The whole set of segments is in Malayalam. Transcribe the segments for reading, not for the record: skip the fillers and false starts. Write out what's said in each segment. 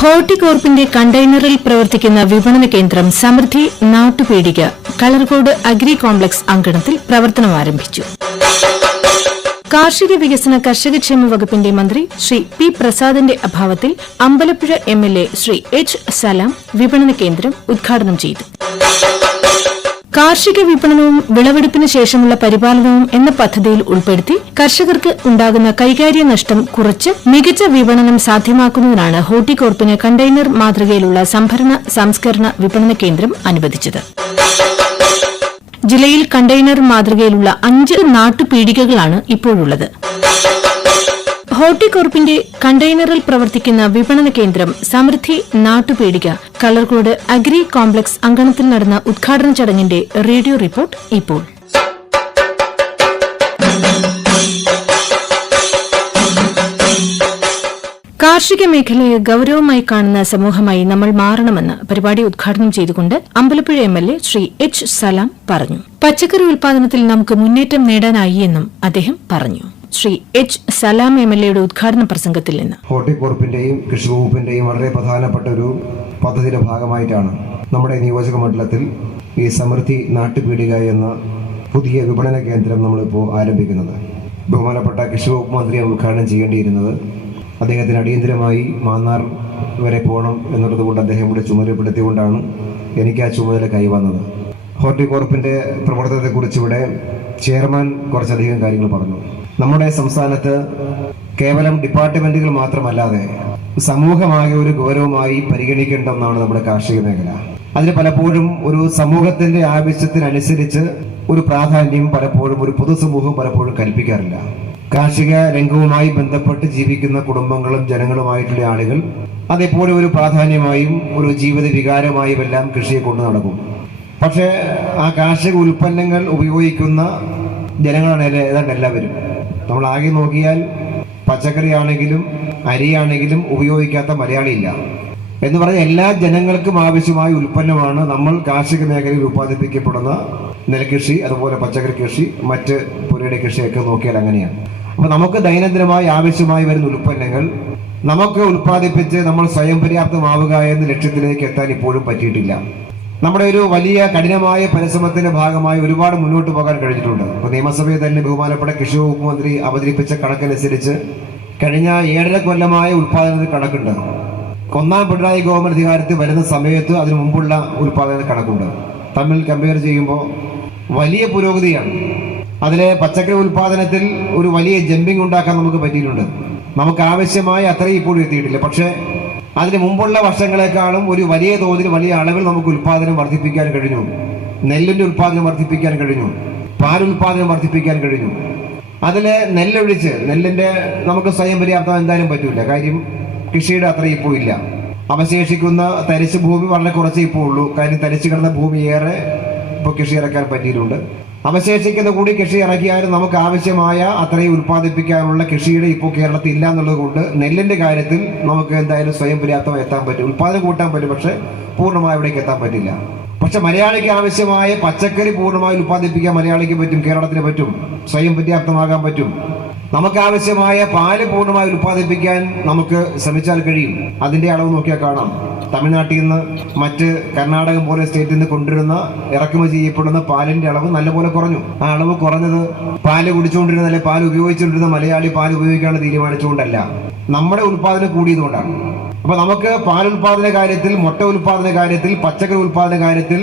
ഹോർട്ടികോർപ്പിന്റെ കണ്ടെയ്നറിൽ പ്രവർത്തിക്കുന്ന വിപണന കേന്ദ്രം സമൃദ്ധി നാട്ടുപീടിക കളർകോട് അഗ്രി കോംപ്ലക്സ് അങ്കണത്തിൽ പ്രവർത്തനം ആരംഭിച്ചു. കാർഷിക വികസന കർഷകക്ഷേമ വകുപ്പിന്റെ മന്ത്രി ശ്രീ പി പ്രസാദിന്റെ അഭാവത്തിൽ അമ്പലപ്പുഴ എംഎൽഎ ശ്രീ എച്ച് സലാം വിപണന കേന്ദ്രം ഉദ്ഘാടനം ചെയ്തു. കാർഷിക വിപണനവും വിളവെടുപ്പിന് ശേഷമുള്ള പരിപാലനവും എന്ന പദ്ധതിയിൽ ഉൾപ്പെടുത്തി കർഷകർക്ക് ഉണ്ടാകുന്ന കൈകാര്യ നഷ്ടം കുറച്ച് മികച്ച വിപണനം സാധ്യമാക്കുന്നതിനാണ് ഹോർട്ടികോർപ്പിന് കണ്ടെയ്നർ മാതൃകയിലുള്ള സംഭരണ സംസ്കരണ വിപണന കേന്ദ്രം അനുവദിച്ചത്. ജില്ലയിൽ കണ്ടെയ്നർ മാതൃകയിലുള്ള 5 നാട്ടുപീടികകളാണ് ഇപ്പോഴുള്ളത്. ഹോർട്ടികോർപ്പിന്റെ കണ്ടെയ്നറിൽ പ്രവർത്തിക്കുന്ന വിപണന കേന്ദ്രം സമൃദ്ധി നാട്ടുപീടിക കളർകോട് അഗ്രി കോംപ്ലക്സ് അങ്കണത്തിൽ നടന്ന ഉദ്ഘാടന ചടങ്ങിന്റെ റേഡിയോ റിപ്പോർട്ട് ഇപ്പോൾ. കാർഷിക മേഖലയെ ഗൌരവമായി കാണുന്ന സമൂഹമായി നമ്മൾ മാറണമെന്ന് പരിപാടി ഉദ്ഘാടനം ചെയ്തുകൊണ്ട് അമ്പലപ്പുഴ എംഎൽഎ ശ്രീ എച്ച് സലാം പറഞ്ഞു. പച്ചക്കറി ഉൽപാദനത്തിൽ നമുക്ക് മുന്നേറ്റം നേടാനായി എന്നും അദ്ദേഹം പറഞ്ഞു. ശ്രീ എച്ച് സലാം എംഎൽഎയുടെ ഉദ്ഘാടന പ്രസംഗത്തിൽ നിന്ന് ഹോർട്ടികോർപ്പിന്റെയും കൃഷി വകുപ്പിന്റെയും വളരെ പ്രധാനപ്പെട്ട ഒരു പദ്ധതിയുടെ ഭാഗമായിട്ടാണ് നമ്മുടെ നിയോജക മണ്ഡലത്തിൽ ഈ സമൃദ്ധി നാട്ടുപീടിക എന്ന പുതിയ വിപണന കേന്ദ്രം നമ്മളിപ്പോൾ ആരംഭിക്കുന്നത്. ബഹുമാനപ്പെട്ട കൃഷി വകുപ്പ് മന്ത്രിയാണ് ഉദ്ഘാടനം ചെയ്യേണ്ടിയിരുന്നത്. അദ്ദേഹത്തിന് അടിയന്തരമായി മാന്നാർ വരെ പോകണം എന്നുള്ളത് കൊണ്ട് അദ്ദേഹം ഇവിടെ ചുമതലപ്പെടുത്തിക്കൊണ്ടാണ് എനിക്ക് ആ ചുമതല കൈവന്നത്. ഹോർട്ടികോർപ്പിന്റെ പ്രവർത്തനത്തെക്കുറിച്ച് ഇവിടെ ചെയർമാൻ കുറച്ചധികം കാര്യങ്ങൾ പറഞ്ഞു. നമ്മുടെ സംസ്ഥാനത്ത് കേവലം ഡിപ്പാർട്ട്മെന്റുകൾ മാത്രമല്ലാതെ സമൂഹമായ ഒരു ഗൗരവമായി പരിഗണിക്കേണ്ട ഒന്നാണ് നമ്മുടെ കാർഷിക മേഖല. അതിന് പലപ്പോഴും ഒരു സമൂഹത്തിന്റെ ആവശ്യത്തിനനുസരിച്ച് ഒരു പ്രാധാന്യം പലപ്പോഴും ഒരു പൊതുസമൂഹം പലപ്പോഴും കൽപ്പിക്കാറില്ല. കാർഷിക രംഗവുമായി ബന്ധപ്പെട്ട് ജീവിക്കുന്ന കുടുംബങ്ങളും ജനങ്ങളുമായിട്ടുള്ള ആളുകൾ അതെപ്പോഴും ഒരു പ്രാധാന്യമായും ഒരു ജീവിത വികാരമായും എല്ലാം കൃഷിയെ കൊണ്ടു നടക്കും. പക്ഷേ ആ കാർഷിക ഉൽപ്പന്നങ്ങൾ ഉപയോഗിക്കുന്ന ജനങ്ങളാണ് ഏതാണ്ട് എല്ലാവരും. നമ്മൾ ആകെ നോക്കിയാൽ പച്ചക്കറി ആണെങ്കിലും അരിയാണെങ്കിലും ഉപയോഗിക്കാത്ത മലയാളിയില്ല എന്ന് പറഞ്ഞ എല്ലാ ജനങ്ങൾക്കും ആവശ്യമായ ഉൽപ്പന്നമാണ് നമ്മൾ കാർഷിക മേഖലയിൽ ഉത്പാദിപ്പിക്കപ്പെടുന്ന നെൽകൃഷി, അതുപോലെ പച്ചക്കറി കൃഷി, മറ്റ് പുരയുടെ കൃഷിയൊക്കെ നോക്കിയാൽ അങ്ങനെയാണ്. അപ്പൊ നമുക്ക് ദൈനംദിനമായി ആവശ്യമായി വരുന്ന ഉൽപ്പന്നങ്ങൾ നമുക്ക് ഉൽപ്പാദിപ്പിച്ച് നമ്മൾ സ്വയം പര്യാപ്തമാവുക എന്ന ലക്ഷ്യത്തിലേക്ക് എത്താൻ ഇപ്പോഴും പറ്റിയിട്ടില്ല. നമ്മുടെ ഒരു വലിയ കഠിനമായ പരിശ്രമത്തിന്റെ ഭാഗമായി ഒരുപാട് മുന്നോട്ട് പോകാൻ കഴിഞ്ഞിട്ടുണ്ട്. ഇപ്പൊ നിയമസഭയിൽ തന്നെ ബഹുമാനപ്പെട്ട കൃഷി വകുപ്പ് മന്ത്രി അവതരിപ്പിച്ച കണക്കനുസരിച്ച് കഴിഞ്ഞ 7.5 കൊല്ലമായ ഉൽപാദനത്തിൽ കണക്കുണ്ട്. 1ാം പിണറായി ഗവൺമെന്റ് അധികാരത്തിൽ വരുന്ന സമയത്ത് അതിനു മുമ്പുള്ള ഉൽപാദന കണക്കുണ്ട്. തമ്മിൽ കമ്പയർ ചെയ്യുമ്പോൾ വലിയ പുരോഗതിയാണ്. അതിലെ പച്ചക്കറി ഉൽപാദനത്തിൽ ഒരു വലിയ ജമ്പിങ് ഉണ്ടാക്കാൻ നമുക്ക് പറ്റിയിട്ടുണ്ട്. നമുക്ക് ആവശ്യമായ അത്രയും ഇപ്പോഴും എത്തിയിട്ടില്ല. പക്ഷേ അതിന് മുമ്പുള്ള വർഷങ്ങളെക്കാളും ഒരു വലിയ തോതിൽ വലിയ അളവിൽ നമുക്ക് ഉൽപാദനം വർദ്ധിപ്പിക്കാൻ കഴിഞ്ഞു. നെല്ലിന്റെ ഉൽപാദനം വർദ്ധിപ്പിക്കാൻ കഴിഞ്ഞു. പാലുൽപാദനം വർദ്ധിപ്പിക്കാൻ കഴിഞ്ഞു. അതില് നെല്ലിന്റെ നമുക്ക് സ്വയം പര്യാപ്തം എന്തായാലും പറ്റൂല. കാര്യം കൃഷിയുടെ അത്രയും ഇപ്പോൾ ഇല്ല. അവശേഷിക്കുന്ന തരിശ് ഭൂമി വളരെ കുറച്ചേ ഇപ്പോൾ ഉള്ളൂ. കാര്യം തരിച്ചു കിടന്ന ഭൂമി ഏറെ ഇപ്പോൾ കൃഷി ഇറക്കാൻ പറ്റിയിട്ടുണ്ട്. അവശേഷിക്കുന്ന കൂടി കൃഷി ഇറക്കിയാലും നമുക്ക് ആവശ്യമായ അത്രയും ഉൽപ്പാദിപ്പിക്കാനുള്ള കൃഷിയുടെ ഇപ്പോൾ കേരളത്തിൽ ഇല്ല എന്നുള്ളത് കൊണ്ട് നെല്ലിന്റെ കാര്യത്തിൽ നമുക്ക് എന്തായാലും സ്വയം പര്യാപ്തമായി എത്താൻ പറ്റും. ഉൽപ്പാദനം കൂട്ടാൻ പറ്റും, പക്ഷെ പൂർണ്ണമായി അവിടേക്ക് എത്താൻ പറ്റില്ല. പക്ഷെ മലയാളിക്ക് ആവശ്യമായ പച്ചക്കറി പൂർണ്ണമായി ഉൽപ്പാദിപ്പിക്കാൻ മലയാളിക്ക് പറ്റും, കേരളത്തിന് പറ്റും, സ്വയം പര്യാപ്തമാകാൻ പറ്റും. നമുക്ക് ആവശ്യമായ പാല് പൂർണ്ണമായി ഉൽപ്പാദിപ്പിക്കാൻ നമുക്ക് ശ്രമിച്ചാൽ കഴിയും. അതിന്റെ അളവ് നോക്കിയാൽ കാണാം. തമിഴ്നാട്ടിൽ നിന്ന് മറ്റ് കർണാടകം പോലെ സ്റ്റേറ്റിൽ നിന്ന് കൊണ്ടുവരുന്ന ഇറക്കുമതി ചെയ്യപ്പെടുന്ന പാലിന്റെ അളവ് നല്ലപോലെ കുറഞ്ഞു. ആ അളവ് കുറഞ്ഞത് പാല് കുടിച്ചുകൊണ്ടിരുന്ന അല്ലെങ്കിൽ പാല് ഉപയോഗിച്ചുകൊണ്ടിരുന്ന മലയാളി പാല് ഉപയോഗിക്കാനുള്ള തീരുമാനിച്ചുകൊണ്ടല്ല, നമ്മുടെ ഉൽപ്പാദനം കൂടിയതുകൊണ്ടാണ്. അപ്പൊ നമുക്ക് പാലുൽപാദന കാര്യത്തിൽ, മുട്ട ഉൽപാദന കാര്യത്തിൽ, പച്ചക്കറി ഉൽപാദന കാര്യത്തിൽ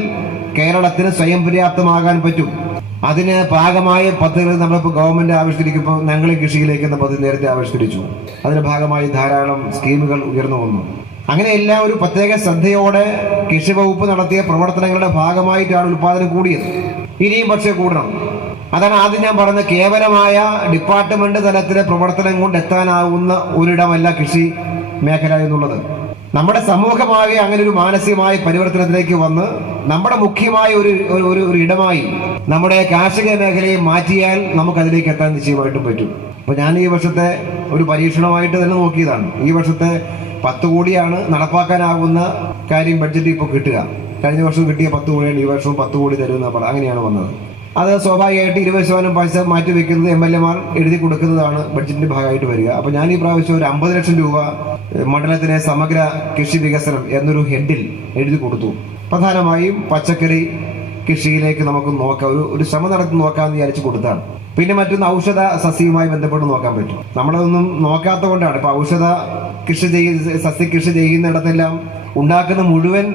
കേരളത്തിന് സ്വയം പര്യാപ്തമാകാൻ പറ്റും. അതിന് പാകമായ പദ്ധതികൾ നമ്മളിപ്പോൾ ഗവൺമെന്റ് ആവിഷ്കരിക്കുമ്പോൾ ഞങ്ങൾ കൃഷിയിലേക്ക് എന്ന പദ്ധതി നേരത്തെ ആവിഷ്കരിച്ചു. അതിന്റെ ഭാഗമായി ധാരാളം സ്കീമുകൾ ഉയർന്നു വന്നു. അങ്ങനെയെല്ലാം ഒരു പ്രത്യേക ശ്രദ്ധയോടെ കൃഷി വകുപ്പ് നടത്തിയ പ്രവർത്തനങ്ങളുടെ ഭാഗമായിട്ടാണ് ഉൽപാദനം കൂടിയത്. ഇനിയും പക്ഷേ കൂടണം. അതാണ് ആദ്യം ഞാൻ പറഞ്ഞ കേവലമായ ഡിപ്പാർട്ട്മെന്റ് തലത്തിലെ പ്രവർത്തനം കൊണ്ട് എത്താനാവുന്ന ഒരിടമല്ല കൃഷി മേഖല എന്നുള്ളത്. നമ്മുടെ സമൂഹമാകെ അങ്ങനെ ഒരു മാനസികമായ പരിവർത്തനത്തിലേക്ക് വന്ന് നമ്മുടെ മുഖ്യമായ ഒരു ഇടമായി നമ്മുടെ കാർഷിക മേഖലയെ മാറ്റിയാൽ നമുക്ക് അതിലേക്ക് എത്താൻ നിശ്ചയമായിട്ടും പറ്റും. അപ്പൊ ഞാൻ ഈ വർഷത്തെ ഒരു പരീക്ഷണമായിട്ട് തന്നെ നോക്കിയതാണ്. ഈ വർഷത്തെ 10 കോടിയാണ് നടപ്പാക്കാനാകുന്ന കാര്യം ബഡ്ജറ്റ് ഇപ്പോൾ കിട്ടുക. കഴിഞ്ഞ വർഷം കിട്ടിയ 10 കോടിയാണ് ഈ വർഷവും 10 കോടി തരുമെന്ന പടം അങ്ങനെയാണ് വന്നത്. അത് സ്വാഭാവികമായിട്ട് 20% പൈസ മാറ്റി വെക്കുന്നത് MLA മാർ എഴുതി കൊടുക്കുന്നതാണ് ബഡ്ജറ്റിന്റെ ഭാഗമായിട്ട് വരിക. അപ്പൊ ഞാൻ ഈ പ്രാവശ്യം ഒരു 50 ലക്ഷം രൂപ മണ്ഡലത്തിലെ സമഗ്ര കൃഷി വികസനം എന്നൊരു ഹെഡിൽ എഴുതി കൊടുത്തു. പ്രധാനമായും പച്ചക്കറി കൃഷിയിലേക്ക് നമുക്ക് നോക്കാം, ഒരു ശ്രമം നടത്തി നോക്കാമെന്ന് വിചാരിച്ചു കൊടുത്താണ്. പിന്നെ മറ്റൊന്ന് ഔഷധ സസ്യവുമായി ബന്ധപ്പെട്ട് നോക്കാൻ പറ്റും. നമ്മളതൊന്നും നോക്കാത്ത കൊണ്ടാണ്. ഇപ്പൊ ഔഷധ സസ്യ കൃഷി ചെയ്യുന്നിടത്തെല്ലാം ഉണ്ടാക്കുന്ന മുഴുവൻ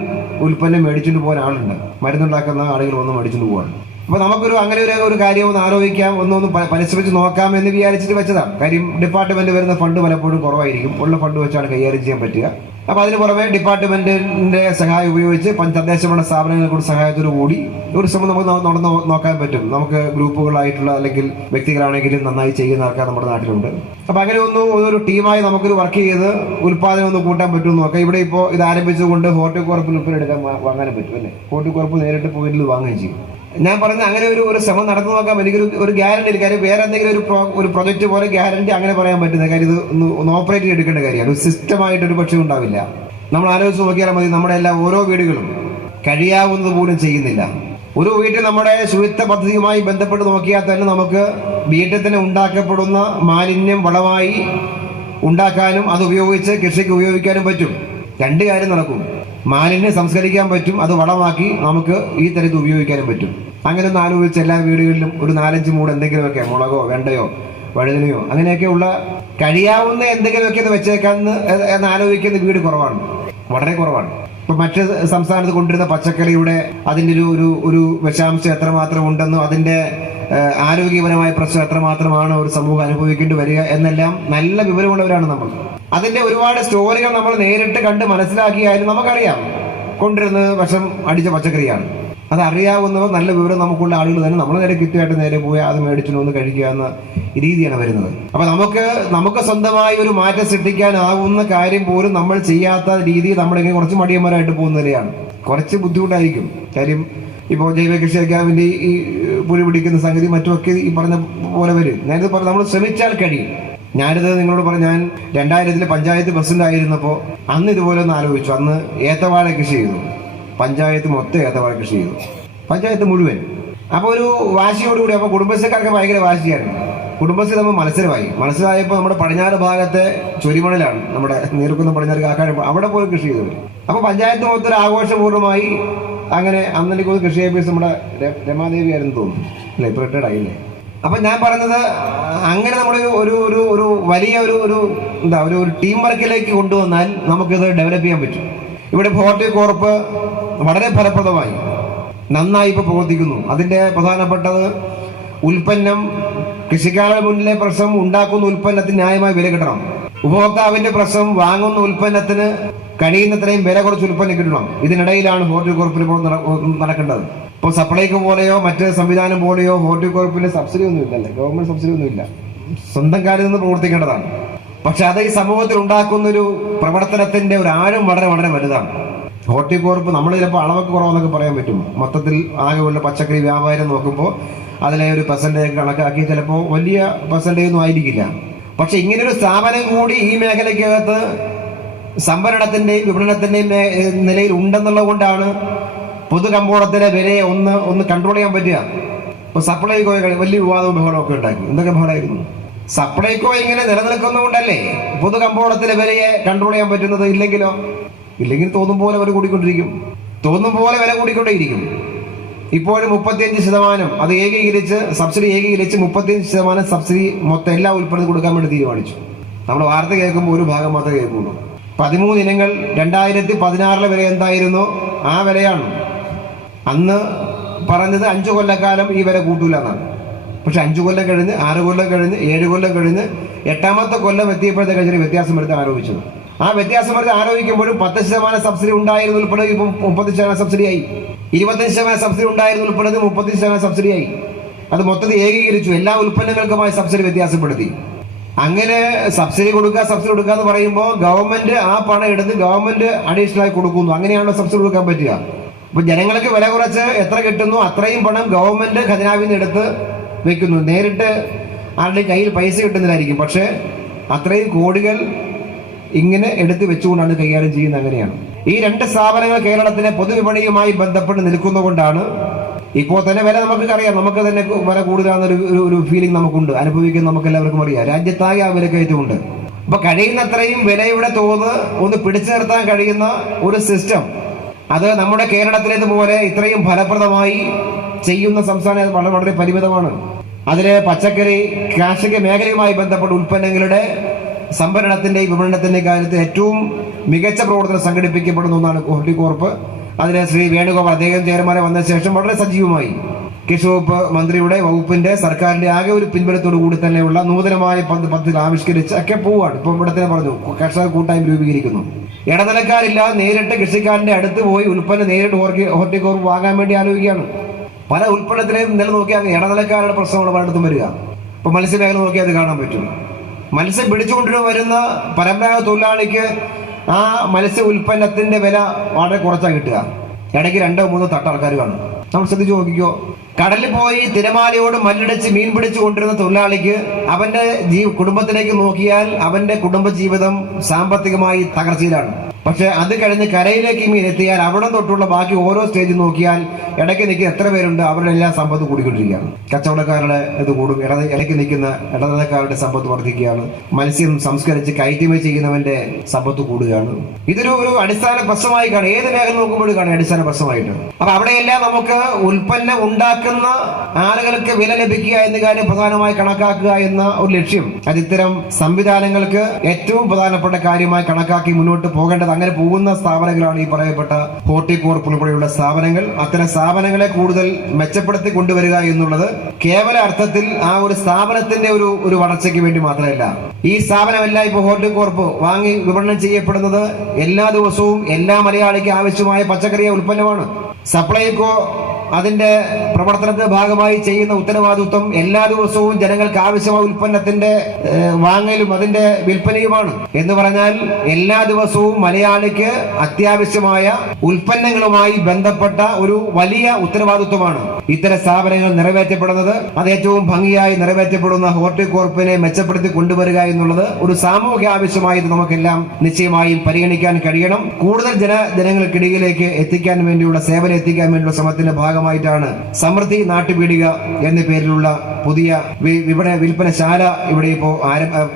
ഉൽപ്പന്നം മേടിച്ചുകൊണ്ട് പോകാൻ ആളുണ്ട്, മരുന്നുണ്ടാക്കുന്ന ആളുകൾ വന്ന് മേടിച്ചുകൊണ്ട് പോവാണ്. അപ്പൊ നമുക്കൊരു അങ്ങനെ ഒരു കാര്യം ഒന്ന് ആലോചിക്കാം, ഒന്നൊന്ന് പരിശ്രമിച്ച് നോക്കാം എന്ന് വിചാരിച്ചിട്ട് വെച്ചതാണ്. കാര്യം ഡിപ്പാർട്ട്മെന്റ് വരുന്ന ഫണ്ട് പലപ്പോഴും കുറവായിരിക്കും, ഉള്ള ഫണ്ട് വെച്ചാണ് കൈകാര്യം ചെയ്യാൻ പറ്റുക. അപ്പൊ അതിന് പുറമെ ഡിപ്പാർട്ട്മെന്റിന്റെ സഹായം ഉപയോഗിച്ച് തദ്ദേശഭരണ സ്ഥാപനങ്ങളുടെ സഹായത്തോടു കൂടി ഒരു ശ്രമം നമുക്ക് നടന്ന് നോക്കാൻ പറ്റും. നമുക്ക് ഗ്രൂപ്പുകളായിട്ടുള്ള അല്ലെങ്കിൽ വ്യക്തികളാണെങ്കിലും നന്നായി ചെയ്യുന്ന ആൾക്കാർ നമ്മുടെ നാട്ടിലുണ്ട്. അപ്പൊ അങ്ങനെ ഒരു ടീമായി നമുക്കൊരു വർക്ക് ചെയ്ത് ഉൽപ്പാദനം ഒന്ന് കൂട്ടാൻ പറ്റുമെന്ന് നോക്കാം. ഇവിടെ ഇപ്പോൾ ഇത് ആരംഭിച്ചുകൊണ്ട് ഹോർട്ടികോർപ്പിൽ ഉൽപ്പന്നം വാങ്ങാനും പറ്റും അല്ലേ. ഹോർട്ടികോർപ്പ് നേരിട്ട് പോയിന്റിൽ വാങ്ങുകയും ചെയ്യും. ഞാൻ പറഞ്ഞ അങ്ങനെ ഒരു ശ്രമം നടന്നു നോക്കാം. എനിക്കൊരു ഗ്യാരണ്ടി ഇല്ല. കാര്യം വേറെ എന്തെങ്കിലും ഒരു പ്രൊജക്ട് പോലെ ഗ്യാരണ്ടി അങ്ങനെ പറയാൻ പറ്റുന്ന കാര്യം ഇത് ഒന്ന് ഓപ്പറേറ്റ് ചെയ്തെടുക്കേണ്ട കാര്യമാണ്. ഒരു സിസ്റ്റമായിട്ടൊരു പക്ഷേ ഉണ്ടാവില്ല. നമ്മൾ ആലോചിച്ച് നോക്കിയാൽ മതി, നമ്മുടെ ഓരോ വീടുകളും കഴിയാവുന്നത് പോലും ചെയ്യുന്നില്ല. ഒരു വീട്ടിൽ നമ്മുടെ ശുചിത്വ പദ്ധതിയുമായി ബന്ധപ്പെട്ട് നോക്കിയാൽ തന്നെ നമുക്ക് വീട്ടിൽ തന്നെ ഉണ്ടാക്കപ്പെടുന്ന മാലിന്യം വളമായി ഉണ്ടാക്കാനും അത് ഉപയോഗിച്ച് കൃഷിക്ക് ഉപയോഗിക്കാനും പറ്റും. രണ്ട് കാര്യം നടക്കും. മാലിന്യം സംസ്കരിക്കാൻ പറ്റും, അത് വളമാക്കി നമുക്ക് ഈ തരത്തിൽ ഉപയോഗിക്കാനും പറ്റും. അങ്ങനെ ഒന്ന് ആലോചിച്ച് എല്ലാ വീടുകളിലും ഒരു 4-5 മൂട് എന്തെങ്കിലുമൊക്കെ, മുളകോ വെണ്ടയോ വഴുതനയോ അങ്ങനെയൊക്കെ ഉള്ള കഴിയാവുന്ന എന്തെങ്കിലുമൊക്കെ ഒന്ന് വെച്ചേക്കാന്ന് ആലോചിക്കുന്ന വീട് കുറവാണ്, വളരെ കുറവാണ്. ഇപ്പൊ മറ്റ് സംസ്ഥാനത്ത് കൊണ്ടുവരുന്ന പച്ചക്കറിയുടെ അതിൻ്റെ ഒരു വിഷാംശം എത്രമാത്രം ഉണ്ടെന്നും അതിന്റെ ആരോഗ്യപരമായ പ്രശ്നം എത്രമാത്രമാണ് ഒരു സമൂഹം അനുഭവിക്കേണ്ടി വരിക എന്നെല്ലാം നല്ല വിവരമുള്ളവരാണ് നമ്മൾ. അതിന്റെ ഒരുപാട് സ്റ്റോറികൾ നമ്മൾ നേരിട്ട് കണ്ട് മനസ്സിലാക്കിയാലും നമുക്കറിയാം കൊണ്ടിരുന്നത് വിഷം അടിച്ച പച്ചക്കറിയാണ്. അത് അറിയാവുന്നവർ, നല്ല വിവരം നമുക്കുള്ള ആളുകൾ തന്നെ നമ്മൾ നേരെ കിറ്റുമായിട്ട് നേരെ പോയി അത് മേടിച്ചിട്ടൊന്ന് കഴിക്കുക എന്ന രീതിയാണ് വരുന്നത്. അപ്പൊ നമുക്ക് സ്വന്തമായി ഒരു മാറ്റം സൃഷ്ടിക്കാനാവുന്ന കാര്യം പോലും നമ്മൾ ചെയ്യാത്ത രീതിയിൽ നമ്മളിങ്ങനെ കുറച്ച് മടിയന്മാരായിട്ട് പോകുന്ന നിലയാണ്. കുറച്ച് ബുദ്ധിമുട്ടായിരിക്കും. കാര്യം ഇപ്പോൾ ജൈവ കൃഷിയൊക്കെ വേണ്ടി ഈ പുഴു പിടിക്കുന്ന സംഗതി മറ്റുമൊക്കെ ഈ പറഞ്ഞ പോലെ വരും. ഞാനിത് നമ്മൾ ശ്രമിച്ചാൽ കഴിയും. ഞാനിത് നിങ്ങളോട് പറഞ്ഞു, ഞാൻ 2000 പഞ്ചായത്ത് പ്രസിഡന്റ് ആയിരുന്നപ്പോൾ അന്ന് ഇതുപോലെ ഒന്ന് ആലോചിച്ചു. അന്ന് ഏത്തവാഴ കൃഷി ചെയ്തു, പഞ്ചായത്ത് മൊത്തം ഏത്തവാഴ കൃഷി ചെയ്തു, പഞ്ചായത്ത് മുഴുവൻ. അപ്പോൾ ഒരു വാശിയോടുകൂടി, അപ്പോൾ കുടുംബശ്രീക്കാർക്ക് ഭയങ്കര വാശിയായിരുന്നു. കുടുംബശ്രീ നമ്മൾ മനസ്സിലായപ്പോൾ നമ്മുടെ പടിഞ്ഞാറ് ഭാഗത്തെ ചൊരിമണലാണ്, നമ്മുടെ നീർക്കുന്ന പടിഞ്ഞാറ് കാക്കാട്, അവിടെ പോയി കൃഷി ചെയ്തത്. അപ്പോൾ പഞ്ചായത്ത് മൊത്തം ഒരു ആഘോഷപൂർണ്ണമായി അങ്ങനെ അന്നെനിക്ക് കൃഷി ഓഫീസ് നമ്മുടെ രമാദേവി ആയിരുന്നു തോന്നുന്നു അല്ലേ, ഇപ്പോൾ റിട്ടയർഡ് ആയില്ലേ. അപ്പൊ ഞാൻ പറഞ്ഞത് അങ്ങനെ നമ്മൾ ഒരു വലിയ ഒരു ടീം വർക്കിലേക്ക് കൊണ്ടുവന്നാൽ നമുക്കിത് ഡെവലപ്പ് ചെയ്യാൻ പറ്റും. ഇവിടെ ഹോർട്ടികോർപ്പ് വളരെ ഫലപ്രദമായി നന്നായി ഇപ്പോൾ പ്രവർത്തിക്കുന്നു. അതിന്റെ പ്രധാനപ്പെട്ടത് ഉൽപ്പന്നം, കൃഷിക്കാരുടെ മുന്നിലെ പ്രശ്നം ഉണ്ടാക്കുന്ന ഉൽപ്പന്നത്തിന് ന്യായമായ വില കിട്ടണം. ഉപഭോക്താവിന്റെ പ്രശ്നം വാങ്ങുന്ന ഉൽപ്പന്നത്തിന് കഴിയുന്നത്രയും വില കുറച്ച് ഉൽപ്പന്നം കിട്ടണം. ഇതിനിടയിലാണ് ഹോർട്ടികോർപ്പിന് നടക്കേണ്ടത്. ഇപ്പോൾ സപ്ലൈകോ പോലെയോ മറ്റ് സംവിധാനം പോലെയോ ഹോർട്ടികോർപ്പിന് സബ്സിഡി ഒന്നും ഇല്ലല്ലേ, ഗവൺമെന്റ് സബ്സിഡി ഒന്നും ഇല്ല, സ്വന്തം കാര്യം നിന്ന് പ്രവർത്തിക്കേണ്ടതാണ്. പക്ഷെ അത് ഈ സമൂഹത്തിൽ ഉണ്ടാക്കുന്ന ഒരു പ്രവർത്തനത്തിന്റെ ഒരു ആഴം വളരെ വളരെ വലുതാണ്. ഹോർട്ടികോർപ്പ് നമ്മൾ ചിലപ്പോൾ അളവൊക്കെ കുറവെന്നൊക്കെ പറയാൻ പറ്റും. മൊത്തത്തിൽ ആകെയുള്ള പച്ചക്കറി വ്യാപാരം നോക്കുമ്പോൾ അതിലെ ഒരു പെർസെന്റേജ് കണക്കാക്കി ചിലപ്പോൾ വലിയ പെർസെന്റേജ് ഒന്നും ആയിരിക്കില്ല. പക്ഷെ ഇങ്ങനൊരു സ്ഥാപനം കൂടി ഈ മേഖലയ്ക്കകത്ത് സംഭരണത്തിന്റെയും വിപണനത്തിന്റെയും നിലയിൽ ഉണ്ടെന്നുള്ളത് കൊണ്ടാണ് പൊതു കമ്പോളത്തിലെ വിലയെ ഒന്ന് കൺട്രോൾ ചെയ്യാൻ പറ്റുക. ഇപ്പൊ സപ്ലൈകോ വലിയ വിവാദവും ബഹളമൊക്കെ ഉണ്ടാക്കി. എന്തൊക്കെ ബഹളമായിരുന്നു? സപ്ലൈകോ ഇങ്ങനെ നിലനിൽക്കുന്നതുകൊണ്ടല്ലേ പൊതു കമ്പോളത്തിലെ വിലയെ കൺട്രോൾ ചെയ്യാൻ പറ്റുന്നത്. ഇല്ലെങ്കിൽ തോന്നും പോലെ വില കൂടിക്കൊണ്ടിരിക്കും, തോന്നും പോലെ വില കൂടിക്കൊണ്ടേയിരിക്കും. ഇപ്പോഴും 35% അത് സബ്സിഡി ഏകീകരിച്ച് 35% സബ്സിഡി മൊത്തം എല്ലാ ഉൽപ്പന്നത്തിനും കൊടുക്കാൻ വേണ്ടി തീരുമാനിച്ചു. നമ്മൾ വാർത്ത കേൾക്കുമ്പോൾ ഒരു ഭാഗം മാത്രമേ കേൾക്കുള്ളൂ. 13 ഇനങ്ങൾ 2016 വില എന്തായിരുന്നോ ആ വിലയാണ്. അന്ന് പറഞ്ഞത് 5 കൊല്ലക്കാലം ഈ വില കൂട്ടൂല എന്നാണ്. പക്ഷെ 5 കൊല്ലം കഴിഞ്ഞ്, 6 കൊല്ലം കഴിഞ്ഞ്, 7 കൊല്ലം കഴിഞ്ഞ് 8ാമത്തെ കൊല്ലം എത്തിയപ്പോഴത്തേക്ക് ചെറിയ വ്യത്യാസം വരുത്തി ആരോപിച്ചത്. ആ വ്യത്യാസം വരുത്തി ആരോപിക്കുമ്പോഴും 10% സബ്സിഡി ഉണ്ടായിരുന്നു ഉൾപ്പെടെ ഇപ്പം 30% സബ്സിഡിയായി. 25% സബ്സിഡി ഉണ്ടായിരുന്നു ഉൾപ്പെടെ 30% സബ്സിഡിയായി. അത് മൊത്തത്തിൽ ഏകീകരിച്ചു, എല്ലാ ഉൽപ്പന്നങ്ങൾക്കുമായി സബ്സിഡി വ്യത്യാസപ്പെടുത്തി. അങ്ങനെ സബ്സിഡി കൊടുക്കുക എന്ന് പറയുമ്പോൾ ഗവൺമെന്റ് ആ പണം എടുത്ത് ഗവൺമെന്റ് അഡീഷണൽ ആയി കൊടുക്കുന്നു. അങ്ങനെയാണല്ലോ സബ്സിഡി കൊടുക്കാൻ പറ്റുക. അപ്പൊ ജനങ്ങൾക്ക് വില കുറച്ച് എത്ര കിട്ടുന്നു അത്രയും പണം ഗവൺമെന്റ് ഖജനാവിൽ നിന്ന് എടുത്ത് വെക്കുന്നു. നേരിട്ട് ആരുടെ കയ്യിൽ പൈസ കിട്ടുന്നതായിരിക്കും, പക്ഷെ അത്രയും കോടികൾ ഇങ്ങനെ എടുത്ത് വെച്ചുകൊണ്ടാണ് കൈകാര്യം ചെയ്യുന്നത്. അങ്ങനെയാണ് ഈ 2 സ്ഥാപനങ്ങൾ കേരളത്തിലെ പൊതുവിപണിയുമായി ബന്ധപ്പെട്ട് നിൽക്കുന്നതുകൊണ്ടാണ് ഇപ്പോൾ തന്നെ വില നമുക്ക് അറിയാം. നമുക്ക് തന്നെ വില കൂടുതലാണെന്നൊരു ഫീലിംഗ് നമുക്കുണ്ട്, അനുഭവിക്കുന്ന നമുക്ക് എല്ലാവർക്കും അറിയാം. രാജ്യത്താകെ ആ വിലക്കയറ്റമുണ്ട്. അപ്പൊ കഴിയുന്നത്രയും വിലയുടെ തോത് ഒന്ന് പിടിച്ചു നിർത്താൻ കഴിയുന്ന ഒരു സിസ്റ്റം അത് നമ്മുടെ കേരളത്തിലേതുപോലെ ഇത്രയും ഫലപ്രദമായി ചെയ്യുന്ന സംസ്ഥാനം വളരെ വളരെ പരിമിതമാണ്. അതിലെ പച്ചക്കറി കാർഷിക മേഖലയുമായി ബന്ധപ്പെട്ട ഉൽപ്പന്നങ്ങളുടെ സംഭരണത്തിന്റെ വിപണനത്തിന്റെ കാര്യത്തിൽ ഏറ്റവും മികച്ച പ്രവർത്തനം സംഘടിപ്പിക്കപ്പെടുന്ന ഒന്നാണ് ഹോർട്ടികോർപ്പ്. അതിലെ ശ്രീ വേണുഗോപാൽ അദ്ദേഹം ചെയർമാനെ വന്ന ശേഷം വളരെ സജീവമായി കൃഷി വകുപ്പ് മന്ത്രിയുടെ വകുപ്പിന്റെ സർക്കാരിന്റെ ആകെ ഒരു പിൻബലത്തോടു കൂടി തന്നെയുള്ള നൂതനമായ പദ്ധതി ആവിഷ്കരിച്ച് ഒക്കെ പോവാണ്. ഇപ്പൊ ഇവിടെ തന്നെ പറഞ്ഞു, കർഷക കൂട്ടായ്മ രൂപീകരിക്കുന്നു. ഇടനിലക്കാരില്ല, നേരിട്ട് കൃഷിക്കാരന്റെ അടുത്ത് പോയി ഉൽപ്പന്നം നേരിട്ട് ഹോർട്ടികോർപ്പ് വാങ്ങാൻ വേണ്ടി ആലോചിക്കുകയാണ്. പല ഉൽപ്പന്നത്തിനെയും നിലനിൽക്കിയാൽ ഇടനിലക്കാരുടെ പ്രശ്നമാണ് പലയിടത്തും വരിക. ഇപ്പൊ മത്സ്യമേഖല നോക്കിയാൽ അത് കാണാൻ പറ്റും. മത്സ്യം പിടിച്ചുകൊണ്ടിരുന്ന വരുന്ന പരമ്പരാഗത തൊഴിലാളിക്ക് ആ മത്സ്യ ഉൽപ്പന്നത്തിന്റെ വില വളരെ കുറച്ചാണ് കിട്ടുക. ഇടയ്ക്ക് 2-3 തട്ട് ആൾക്കാർ കാണും. നമ്മൾ ശ്രദ്ധിച്ചു നോക്കിക്കോ. കടലിൽ പോയി തിരമാലയോട് മല്ലിടിച്ച് മീൻ പിടിച്ചു കൊണ്ടിരുന്ന തൊഴിലാളിക്ക് അവന്റെ കുടുംബത്തിലേക്ക് നോക്കിയാൽ അവന്റെ കുടുംബജീവിതം സാമ്പത്തികമായി തകർച്ചയിലാണ്. പക്ഷെ അത് കഴിഞ്ഞ് കരയിലേക്ക് മീൻ എത്തിയാൽ അവിടെ തൊട്ടുള്ള ബാക്കി ഓരോ സ്റ്റേജിൽ നോക്കിയാൽ ഇടയ്ക്ക് നിൽക്കുന്ന എത്ര പേരുണ്ട്, അവരുടെ എല്ലാ സമ്പത്ത് കൂടിക്കൊണ്ടിരിക്കുകയാണ്. കച്ചവടക്കാരുടെ ഇത് കൂടും, ഇടയ്ക്ക് നിൽക്കുന്ന ഇടനിലക്കാരുടെ സമ്പത്ത് വർദ്ധിക്കുകയാണ്. മത്സ്യം സംസ്കരിച്ച് കയറ്റുമതി ചെയ്യുന്നവന്റെ സമ്പത്ത് കൂടുകയാണ്. ഇതൊരു അടിസ്ഥാന പ്രശ്നമായി കാണും. ഏത് മേഖല നോക്കുമ്പോഴും കാണും അടിസ്ഥാന പ്രശ്നമായിട്ട്. അപ്പൊ അവിടെയെല്ലാം നമുക്ക് ഉൽപ്പന്നം ഉണ്ടാക്കുന്ന ആളുകൾക്ക് വില ലഭിക്കുക എന്ന കാര്യം പ്രധാനമായി കണക്കാക്കുക എന്ന ഒരു ലക്ഷ്യം അത് ഇത്തരം സംവിധാനങ്ങൾക്ക് ഏറ്റവും പ്രധാനപ്പെട്ട കാര്യമായി കണക്കാക്കി മുന്നോട്ട് പോകേണ്ടത്. അങ്ങനെ പോകുന്ന സ്ഥാപനങ്ങളാണ് ഈ പറയപ്പെട്ട ഹോർട്ടികോർപ്പ് ഉൾപ്പെടെയുള്ള സ്ഥാപനങ്ങൾ. അത്തരം സ്ഥാപനങ്ങളെ കൂടുതൽ മെച്ചപ്പെടുത്തി കൊണ്ടുവരിക എന്നുള്ളത് കേവല അർത്ഥത്തിൽ ആ ഒരു സ്ഥാപനത്തിന്റെ ഒരു വളർച്ചയ്ക്ക് വേണ്ടി മാത്രമല്ല. ഈ സ്ഥാപനമെല്ലാം ഇപ്പോൾ ഹോർട്ടികോർപ്പ് വാങ്ങി വിപണനം ചെയ്യപ്പെടുന്നത് എല്ലാ ദിവസവും എല്ലാ മലയാളിക്ക് ആവശ്യമായ പച്ചക്കറിയ ഉൽപ്പന്നമാണ്. സപ്ലൈകോ അതിന്റെ പ്രവർത്തനത്തിന്റെ ഭാഗമായി ചെയ്യുന്ന ഉത്തരവാദിത്വം എല്ലാ ദിവസവും ജനങ്ങൾക്ക് ആവശ്യമായ ഉൽപ്പന്നത്തിന്റെ വാങ്ങലും അതിന്റെ വിൽപ്പനയുമാണ്. എന്ന് പറഞ്ഞാൽ എല്ലാ ദിവസവും മലയാളിക്ക് അത്യാവശ്യമായ ഉൽപ്പന്നങ്ങളുമായി ബന്ധപ്പെട്ട ഒരു വലിയ ഉത്തരവാദിത്വമാണ് ഇത്തരം സ്ഥാപനങ്ങൾ നിറവേറ്റപ്പെടുന്നത്. അത് ഏറ്റവും ഭംഗിയായി നിറവേറ്റപ്പെടുന്ന ഹോർട്ടികോർപ്പിനെ മെച്ചപ്പെടുത്തി കൊണ്ടുവരിക എന്നുള്ളത് ഒരു സാമൂഹിക ആവശ്യമായി നമുക്കെല്ലാം നിശ്ചയമായും പരിഗണിക്കാൻ കഴിയണം. കൂടുതൽ ജനങ്ങൾക്കിടയിലേക്ക് എത്തിക്കാൻ വേണ്ടിയുള്ള സേവനം എത്തിക്കാൻ വേണ്ടിയുള്ള ശ്രമത്തിന്റെ ഭാഗമായിട്ടാണ് സമൃദ്ധി നാട്ടുപീടിക എന്ന പേരിലുള്ള പുതിയ വിൽപ്പനശാല ഇവിടെ ഇപ്പോൾ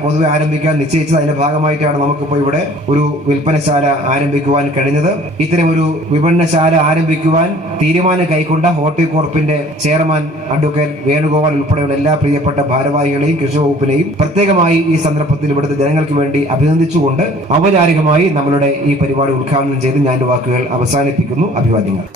പൊതുവെ ആരംഭിക്കാൻ നിശ്ചയിച്ചത്. അതിന്റെ ഭാഗമായിട്ടാണ് നമുക്കിപ്പോൾ ഇവിടെ ഒരു വിൽപ്പനശാല ആരംഭിക്കുവാൻ കഴിഞ്ഞത്. ഇത്തരം ഒരു വിപണനശാല ആരംഭിക്കുവാൻ തീരുമാനം കൈക്കൊണ്ട ഹോർട്ടികോർപ്പിന്റെ ചെയർമാൻ അഡ്വക്കേറ്റ് വേണുഗോപാൽ ഉൾപ്പെടെയുള്ള എല്ലാ പ്രിയപ്പെട്ട ഭാരവാഹികളെയും കൃഷി വകുപ്പിനെയും പ്രത്യേകമായി ഈ സന്ദർഭത്തിൽ ഇവിടുത്തെ ജനങ്ങൾക്ക് വേണ്ടി അഭിനന്ദിച്ചുകൊണ്ട് ഔപചാരികമായി നമ്മളുടെ ഈ പരിപാടി ഉദ്ഘാടനം ചെയ്ത് ഞാൻ വാക്കുകൾ അവസാനിപ്പിക്കുന്നു. അഭിവാദ്യങ്ങൾ.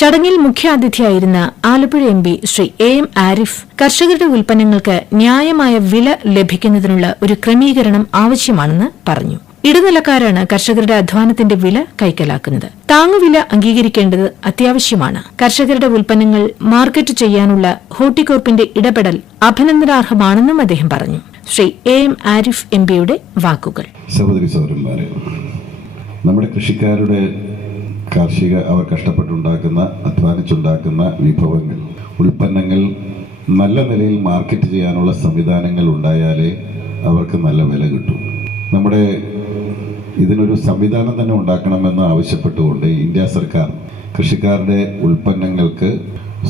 ചടങ്ങിൽ മുഖ്യാതിഥിയായിരുന്ന ആലപ്പുഴ MP ശ്രീ AM ആരിഫ് കർഷകരുടെ ഉൽപ്പന്നങ്ങൾക്ക് ന്യായമായ വില ലഭിക്കുന്നതിനുള്ള ഒരു ക്രമീകരണം ആവശ്യമാണെന്ന് പറഞ്ഞു. ഇടനിലക്കാരാണ് കർഷകരുടെ അധ്വാനത്തിന്റെ വില കൈക്കലാക്കുന്നത്. താങ്ങുവില അംഗീകരിക്കേണ്ടത് അത്യാവശ്യമാണ്. കർഷകരുടെ ഉൽപ്പന്നങ്ങൾ മാർക്കറ്റ് ചെയ്യാനുള്ള ഹോർട്ടികോർപ്പിന്റെ ഇടപെടൽ അഭിനന്ദനാർഹമാണെന്നും അദ്ദേഹം പറഞ്ഞു. ശ്രീ AM ആരിഫ് MPയുടെ വാക്കുകൾ. സഹോദരി സഹോദരന്മാരെ, നമ്മുടെ കൃഷിക്കാരുടെ അവർ കഷ്ടപ്പെട്ടുണ്ടാക്കുന്ന അധ്വാനിച്ചുണ്ടാക്കുന്ന വിഭവങ്ങൾ ഉൽപ്പന്നങ്ങൾ നല്ല നിലയിൽ മാർക്കറ്റ് ചെയ്യാനുള്ള സംവിധാനങ്ങൾ ഉണ്ടായാലേ അവർക്ക് നല്ല വില കിട്ടും. നമ്മുടെ ഇതിനൊരു സംവിധാനം തന്നെ ഉണ്ടാക്കണമെന്ന് ആവശ്യപ്പെട്ടുകൊണ്ട് ഇന്ത്യ സർക്കാർ കൃഷിക്കാരുടെ ഉൽപ്പന്നങ്ങൾക്ക്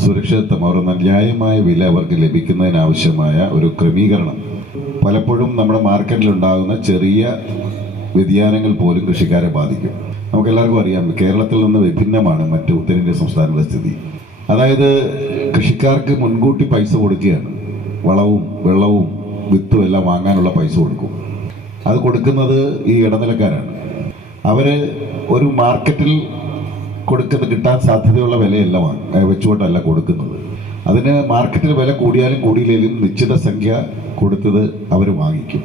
സുരക്ഷിതത്വം, അവർ ന്യായമായ വില അവർക്ക് ലഭിക്കുന്നതിനാവശ്യമായ ഒരു ക്രമീകരണം, പലപ്പോഴും നമ്മുടെ മാർക്കറ്റിലുണ്ടാകുന്ന ചെറിയ വ്യതിയാനങ്ങൾ പോലും കൃഷിക്കാരെ ബാധിക്കും. നമുക്കെല്ലാവർക്കും അറിയാം, കേരളത്തിൽ നിന്ന് വിഭിന്നമാണ് മറ്റ് ഉത്തരേന്ത്യൻ സംസ്ഥാനങ്ങളുടെ സ്ഥിതി. അതായത് കൃഷിക്കാർക്ക് മുൻകൂട്ടി പൈസ കൊടുക്കുകയാണ്. വളവും വെള്ളവും വിത്തും എല്ലാം വാങ്ങാനുള്ള പൈസ കൊടുക്കും. അത് കൊടുക്കുന്നത് ഈ ഇടനിലക്കാരാണ്. അവർ ഒരു മാർക്കറ്റിൽ കിട്ടാൻ സാധ്യതയുള്ള വിലയല്ല വെച്ചുകൊണ്ടല്ല കൊടുക്കുന്നത്. അതിന് മാർക്കറ്റിൽ വില കൂടിയാലും കൂടിയില്ലെങ്കിലും നിശ്ചിത സംഖ്യ കൊടുത്തത് അവർ വാങ്ങിക്കും.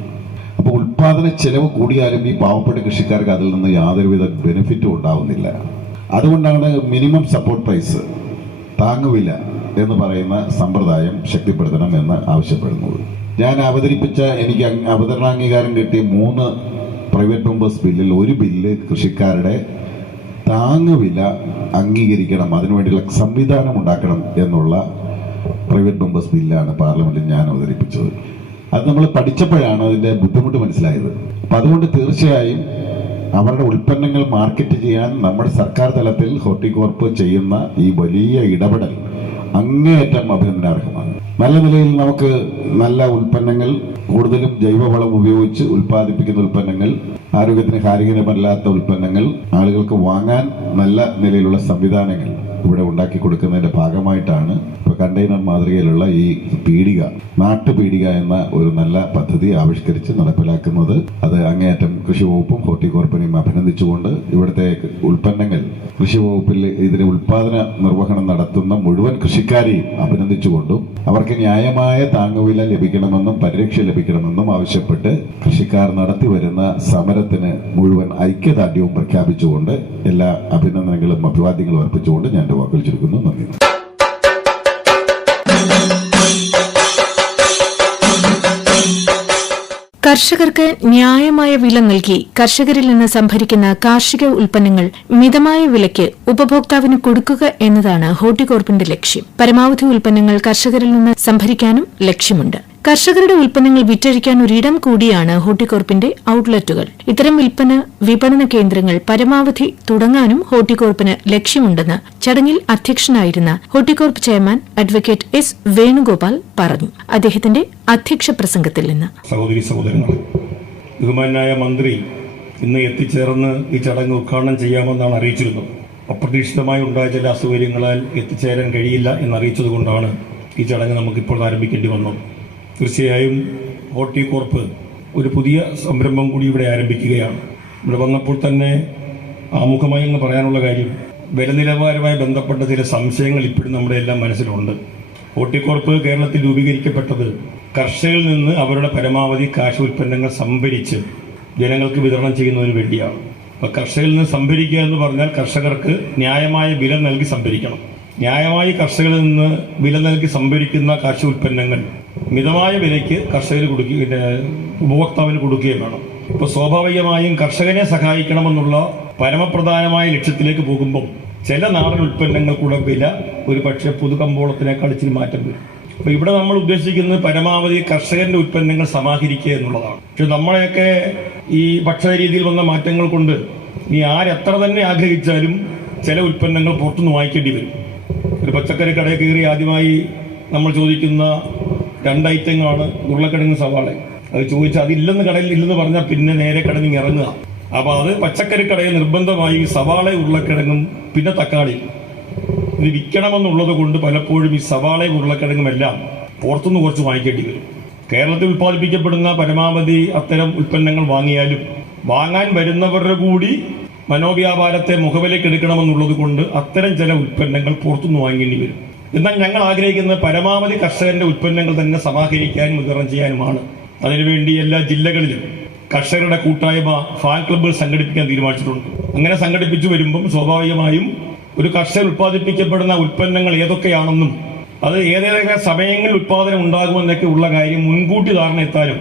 അപ്പോൾ ഉൽപാദന ചെലവ് കൂടിയാലും ഈ പാവപ്പെട്ട കൃഷിക്കാർക്ക് അതിൽ നിന്ന് യാതൊരുവിധ ബെനിഫിറ്റും ഉണ്ടാവുന്നില്ല. അതുകൊണ്ടാണ് മിനിമം സപ്പോർട്ട് പ്രൈസ്, താങ്ങുവില എന്ന് പറയുന്ന സമ്പ്രദായം ശക്തിപ്പെടുത്തണം എന്ന് ആവശ്യപ്പെടുന്നത്. ഞാൻ എനിക്ക് അവതരണാംഗീകാരം കിട്ടിയ 3 പ്രൈവറ്റ് മെമ്പേഴ്സ് ബില്ലിൽ ഒരു ബില്ല് കൃഷിക്കാരുടെ താങ്ങുവില അംഗീകരിക്കണം, അതിനുവേണ്ടിയുള്ള സംവിധാനം ഉണ്ടാക്കണം എന്നുള്ള പ്രൈവറ്റ് മെമ്പേഴ്സ് ബില്ലാണ് പാർലമെന്റിൽ ഞാൻ അവതരിപ്പിച്ചത്. അത് നമ്മൾ പഠിച്ചപ്പോഴാണ് അതിൻ്റെ ബുദ്ധിമുട്ട് മനസ്സിലായത്. അപ്പം അതുകൊണ്ട് തീർച്ചയായും അവരുടെ ഉൽപ്പന്നങ്ങൾ മാർക്കറ്റ് ചെയ്യാൻ നമ്മുടെ സർക്കാർ തലത്തിൽ ഹോർട്ടികോർപ്പ് ചെയ്യുന്ന ഈ വലിയ ഇടപെടൽ അങ്ങേയറ്റം അഭിനന്ദനാർഹമാണ്. നല്ല നിലയിൽ നമുക്ക് നല്ല ഉൽപ്പന്നങ്ങൾ, കൂടുതലും ജൈവവളം ഉപയോഗിച്ച് ഉൽപ്പാദിപ്പിക്കുന്ന ഉൽപ്പന്നങ്ങൾ, ആരോഗ്യത്തിന് ഹാനികരമല്ലാത്ത ഉൽപ്പന്നങ്ങൾ ആളുകൾക്ക് വാങ്ങാൻ നല്ല നിലയിലുള്ള സംവിധാനങ്ങൾ ഇവിടെ ഉണ്ടാക്കി കൊടുക്കുന്നതിന്റെ ഭാഗമായിട്ടാണ് ഇപ്പോൾ കണ്ടെയ്നർ മാതൃകയിലുള്ള ഈ പീടിക, നാട്ടുപീടിക എന്ന ഒരു നല്ല പദ്ധതി ആവിഷ്കരിച്ച് നടപ്പിലാക്കുന്നത്. അത് അങ്ങേയറ്റം കൃഷി വകുപ്പും ഹോർട്ടികോർപ്പിനെയും അഭിനന്ദിച്ചുകൊണ്ട് ഇവിടുത്തെ ഉൽപ്പന്നങ്ങൾ കൃഷി വകുപ്പിൽ ഇതിന്റെ ഉൽപാദന നിർവഹണം നടത്തുന്ന മുഴുവൻ കൃഷിക്കാരെയും അഭിനന്ദിച്ചുകൊണ്ടും അവർക്ക് ന്യായമായ താങ്ങുവില ലഭിക്കണമെന്നും പരിരക്ഷ ലഭിക്കണമെന്നും ആവശ്യപ്പെട്ട് കൃഷിക്കാർ നടത്തി വരുന്ന സമരത്തിന് മുഴുവൻ ഐക്യദാർഢ്യവും പ്രഖ്യാപിച്ചുകൊണ്ട് എല്ലാ അഭിനന്ദനങ്ങളും അഭിവാദ്യങ്ങളും അർപ്പിച്ചുകൊണ്ട് ഞാൻ എന്റെ വാക്കുകൾ ചുരുക്കുന്നു. നന്ദി. കർഷകർക്ക് ന്യായമായ വില നൽകി കർഷകരിൽ നിന്ന് സംഭരിക്കുന്ന കാർഷിക ഉൽപ്പന്നങ്ങൾ മിതമായ വിലയ്ക്ക് ഉപഭോക്താവിന് കൊടുക്കുക എന്നതാണ് ഹോർട്ടികോർപ്പിന്റെ ലക്ഷ്യം. പരമാവധി ഉൽപ്പന്നങ്ങൾ കർഷകരിൽ നിന്ന് സംഭരിക്കാനും ലക്ഷ്യമുണ്ട്. കർഷകരുടെ ഉൽപ്പന്നങ്ങൾ വിറ്റഴിക്കാൻ ഒരിടം കൂടിയാണ് ഹോർട്ടികോർപ്പിന്റെ ഔട്ട്ലെറ്റുകൾ. ഇത്തരം വിപണന കേന്ദ്രങ്ങൾ പരമാവധി തുടങ്ങാനും ഹോർട്ടികോർപ്പിന് ലക്ഷ്യമുണ്ടെന്ന് ചടങ്ങിൽ അധ്യക്ഷനായിരുന്ന Horticorp chairman advocate S Venugopal പറഞ്ഞു. അദ്ദേഹത്തിന്റെ അധ്യക്ഷ പ്രസംഗത്തിൽ നിന്ന് സഹോദരി സഹോദരങ്ങളെ, ബഹുമാനായ മന്ത്രി ഇന്ന് എത്തിച്ചേർന്ന് ഈ ചടങ്ങ് ഉദ്ഘാടനം ചെയ്യാമെന്നാണ് അറിയിച്ചിരുന്നത്. അപ്രതീക്ഷിതമായി ഉണ്ടായ ചില അസൗകര്യങ്ങളാൽ എത്തിച്ചേരാൻ കഴിയില്ല എന്നറിയിച്ചതുകൊണ്ടാണ് ഈ ചടങ്ങ് നമുക്കിപ്പോൾ ആരംഭിക്കേണ്ടി വന്നത്. തീർച്ചയായും ഹോർട്ടികോർപ്പ് ഒരു പുതിയ സംരംഭം കൂടി ഇവിടെ ആരംഭിക്കുകയാണ്. ഇവിടെ വന്നപ്പോൾ തന്നെ ആമുഖമായി എന്ന് പറയാനുള്ള കാര്യം, വില നിലവാരവുമായി ബന്ധപ്പെട്ട ചില സംശയങ്ങൾ ഇപ്പോഴും നമ്മുടെ എല്ലാം മനസ്സിലുണ്ട്. ഹോർട്ടികോർപ്പ് കേരളത്തിൽ രൂപീകരിക്കപ്പെട്ടത് കർഷകരിൽ നിന്ന് അവരുടെ പരമാവധി കാർഷിക ഉൽപ്പന്നങ്ങൾ സംഭരിച്ച് ജനങ്ങൾക്ക് വിതരണം ചെയ്യുന്നതിന് വേണ്ടിയാണ്. അപ്പോൾ കർഷകരിൽ നിന്ന് സംഭരിക്കുക എന്ന് പറഞ്ഞാൽ കർഷകർക്ക് ന്യായമായ വില നൽകി സംഭരിക്കണം. ന്യായമായി കർഷകരിൽ നിന്ന് വില നൽകി സംഭരിക്കുന്ന കാർഷിക ഉൽപ്പന്നങ്ങൾ മിതമായ വിലയ്ക്ക് ഉപഭോക്താവിന് കൊടുക്കുകയും വേണം. ഇപ്പോൾ സ്വാഭാവികമായും കർഷകനെ സഹായിക്കണമെന്നുള്ള പരമപ്രധാനമായ ലക്ഷ്യത്തിലേക്ക് പോകുമ്പോൾ ചില നാടൻ ഉൽപ്പന്നങ്ങൾക്കുള്ള വില ഒരു പക്ഷേ പൊതുകമ്പോളത്തിനേക്കാൾ ഇച്ചിരി മാറ്റം വരും. അപ്പോൾ ഇവിടെ നമ്മൾ ഉദ്ദേശിക്കുന്നത് പരമാവധി കർഷകന്റെ ഉൽപ്പന്നങ്ങൾ സമാഹരിക്കുക എന്നുള്ളതാണ്. പക്ഷെ നമ്മളെയൊക്കെ ഈ ഭക്ഷണ രീതിയിൽ വന്ന മാറ്റങ്ങൾ കൊണ്ട് ഇനി ആരെത്ര തന്നെ ആഗ്രഹിച്ചാലും ചില ഉൽപ്പന്നങ്ങൾ പുറത്തുനിന്ന് വാങ്ങിക്കേണ്ടി വരും. ഒരു പച്ചക്കറി കടയിൽ കയറി ആദ്യമായി നമ്മൾ ചോദിക്കുന്ന 2 ഐറ്റങ്ങളാണ് ഉരുളക്കിഴങ്ങ്, സവാള. അത് ചോദിച്ചാൽ അതില്ലെന്ന് കടയിൽ ഇല്ലെന്ന് പറഞ്ഞാൽ പിന്നെ നേരെ കടലിൽ ഇറങ്ങുക. അപ്പോൾ അത് പച്ചക്കറി കടയിൽ നിർബന്ധമായി സവാള, ഉരുളക്കിഴങ്ങും പിന്നെ തക്കാളി ഇത് വിൽക്കണമെന്നുള്ളത് കൊണ്ട് പലപ്പോഴും ഈ സവാളയും ഉരുളക്കിഴങ്ങും എല്ലാം പുറത്തുനിന്ന് കുറച്ച് വാങ്ങിക്കേണ്ടി വരും. കേരളത്തിൽ ഉൽപ്പാദിപ്പിക്കപ്പെടുന്ന പരമാവധി അത്തരം ഉൽപ്പന്നങ്ങൾ വാങ്ങിയാലും വാങ്ങാൻ വരുന്നവരുടെ കൂടി മനോവ്യാപാരത്തെ മുഖവിലേക്ക് എടുക്കണമെന്നുള്ളത് കൊണ്ട് അത്തരം ചില ഉൽപ്പന്നങ്ങൾ പുറത്തുനിന്ന് വാങ്ങേണ്ടി വരും. എന്നാൽ ഞങ്ങൾ ആഗ്രഹിക്കുന്നത് പരമാവധി കർഷകന്റെ ഉൽപ്പന്നങ്ങൾ തന്നെ സമാഹരിക്കാനും വിതരണം ചെയ്യാനുമാണ്. അതിനുവേണ്ടി എല്ലാ ജില്ലകളിലും കർഷകരുടെ കൂട്ടായ്മ, ഫാൻ ക്ലബ്ബുകൾ സംഘടിപ്പിക്കാൻ തീരുമാനിച്ചിട്ടുണ്ട്. അങ്ങനെ സംഘടിപ്പിച്ചു വരുമ്പം സ്വാഭാവികമായും ഒരു കർഷകർ ഉൽപ്പാദിപ്പിക്കപ്പെടുന്ന ഉൽപ്പന്നങ്ങൾ ഏതൊക്കെയാണെന്നും അത് ഏതേതൊക്കെ സമയങ്ങളിൽ ഉൽപ്പാദനം ഉണ്ടാകുമെന്നൊക്കെ ഉള്ള കാര്യം മുൻകൂട്ടി ധാരണ എത്താനും,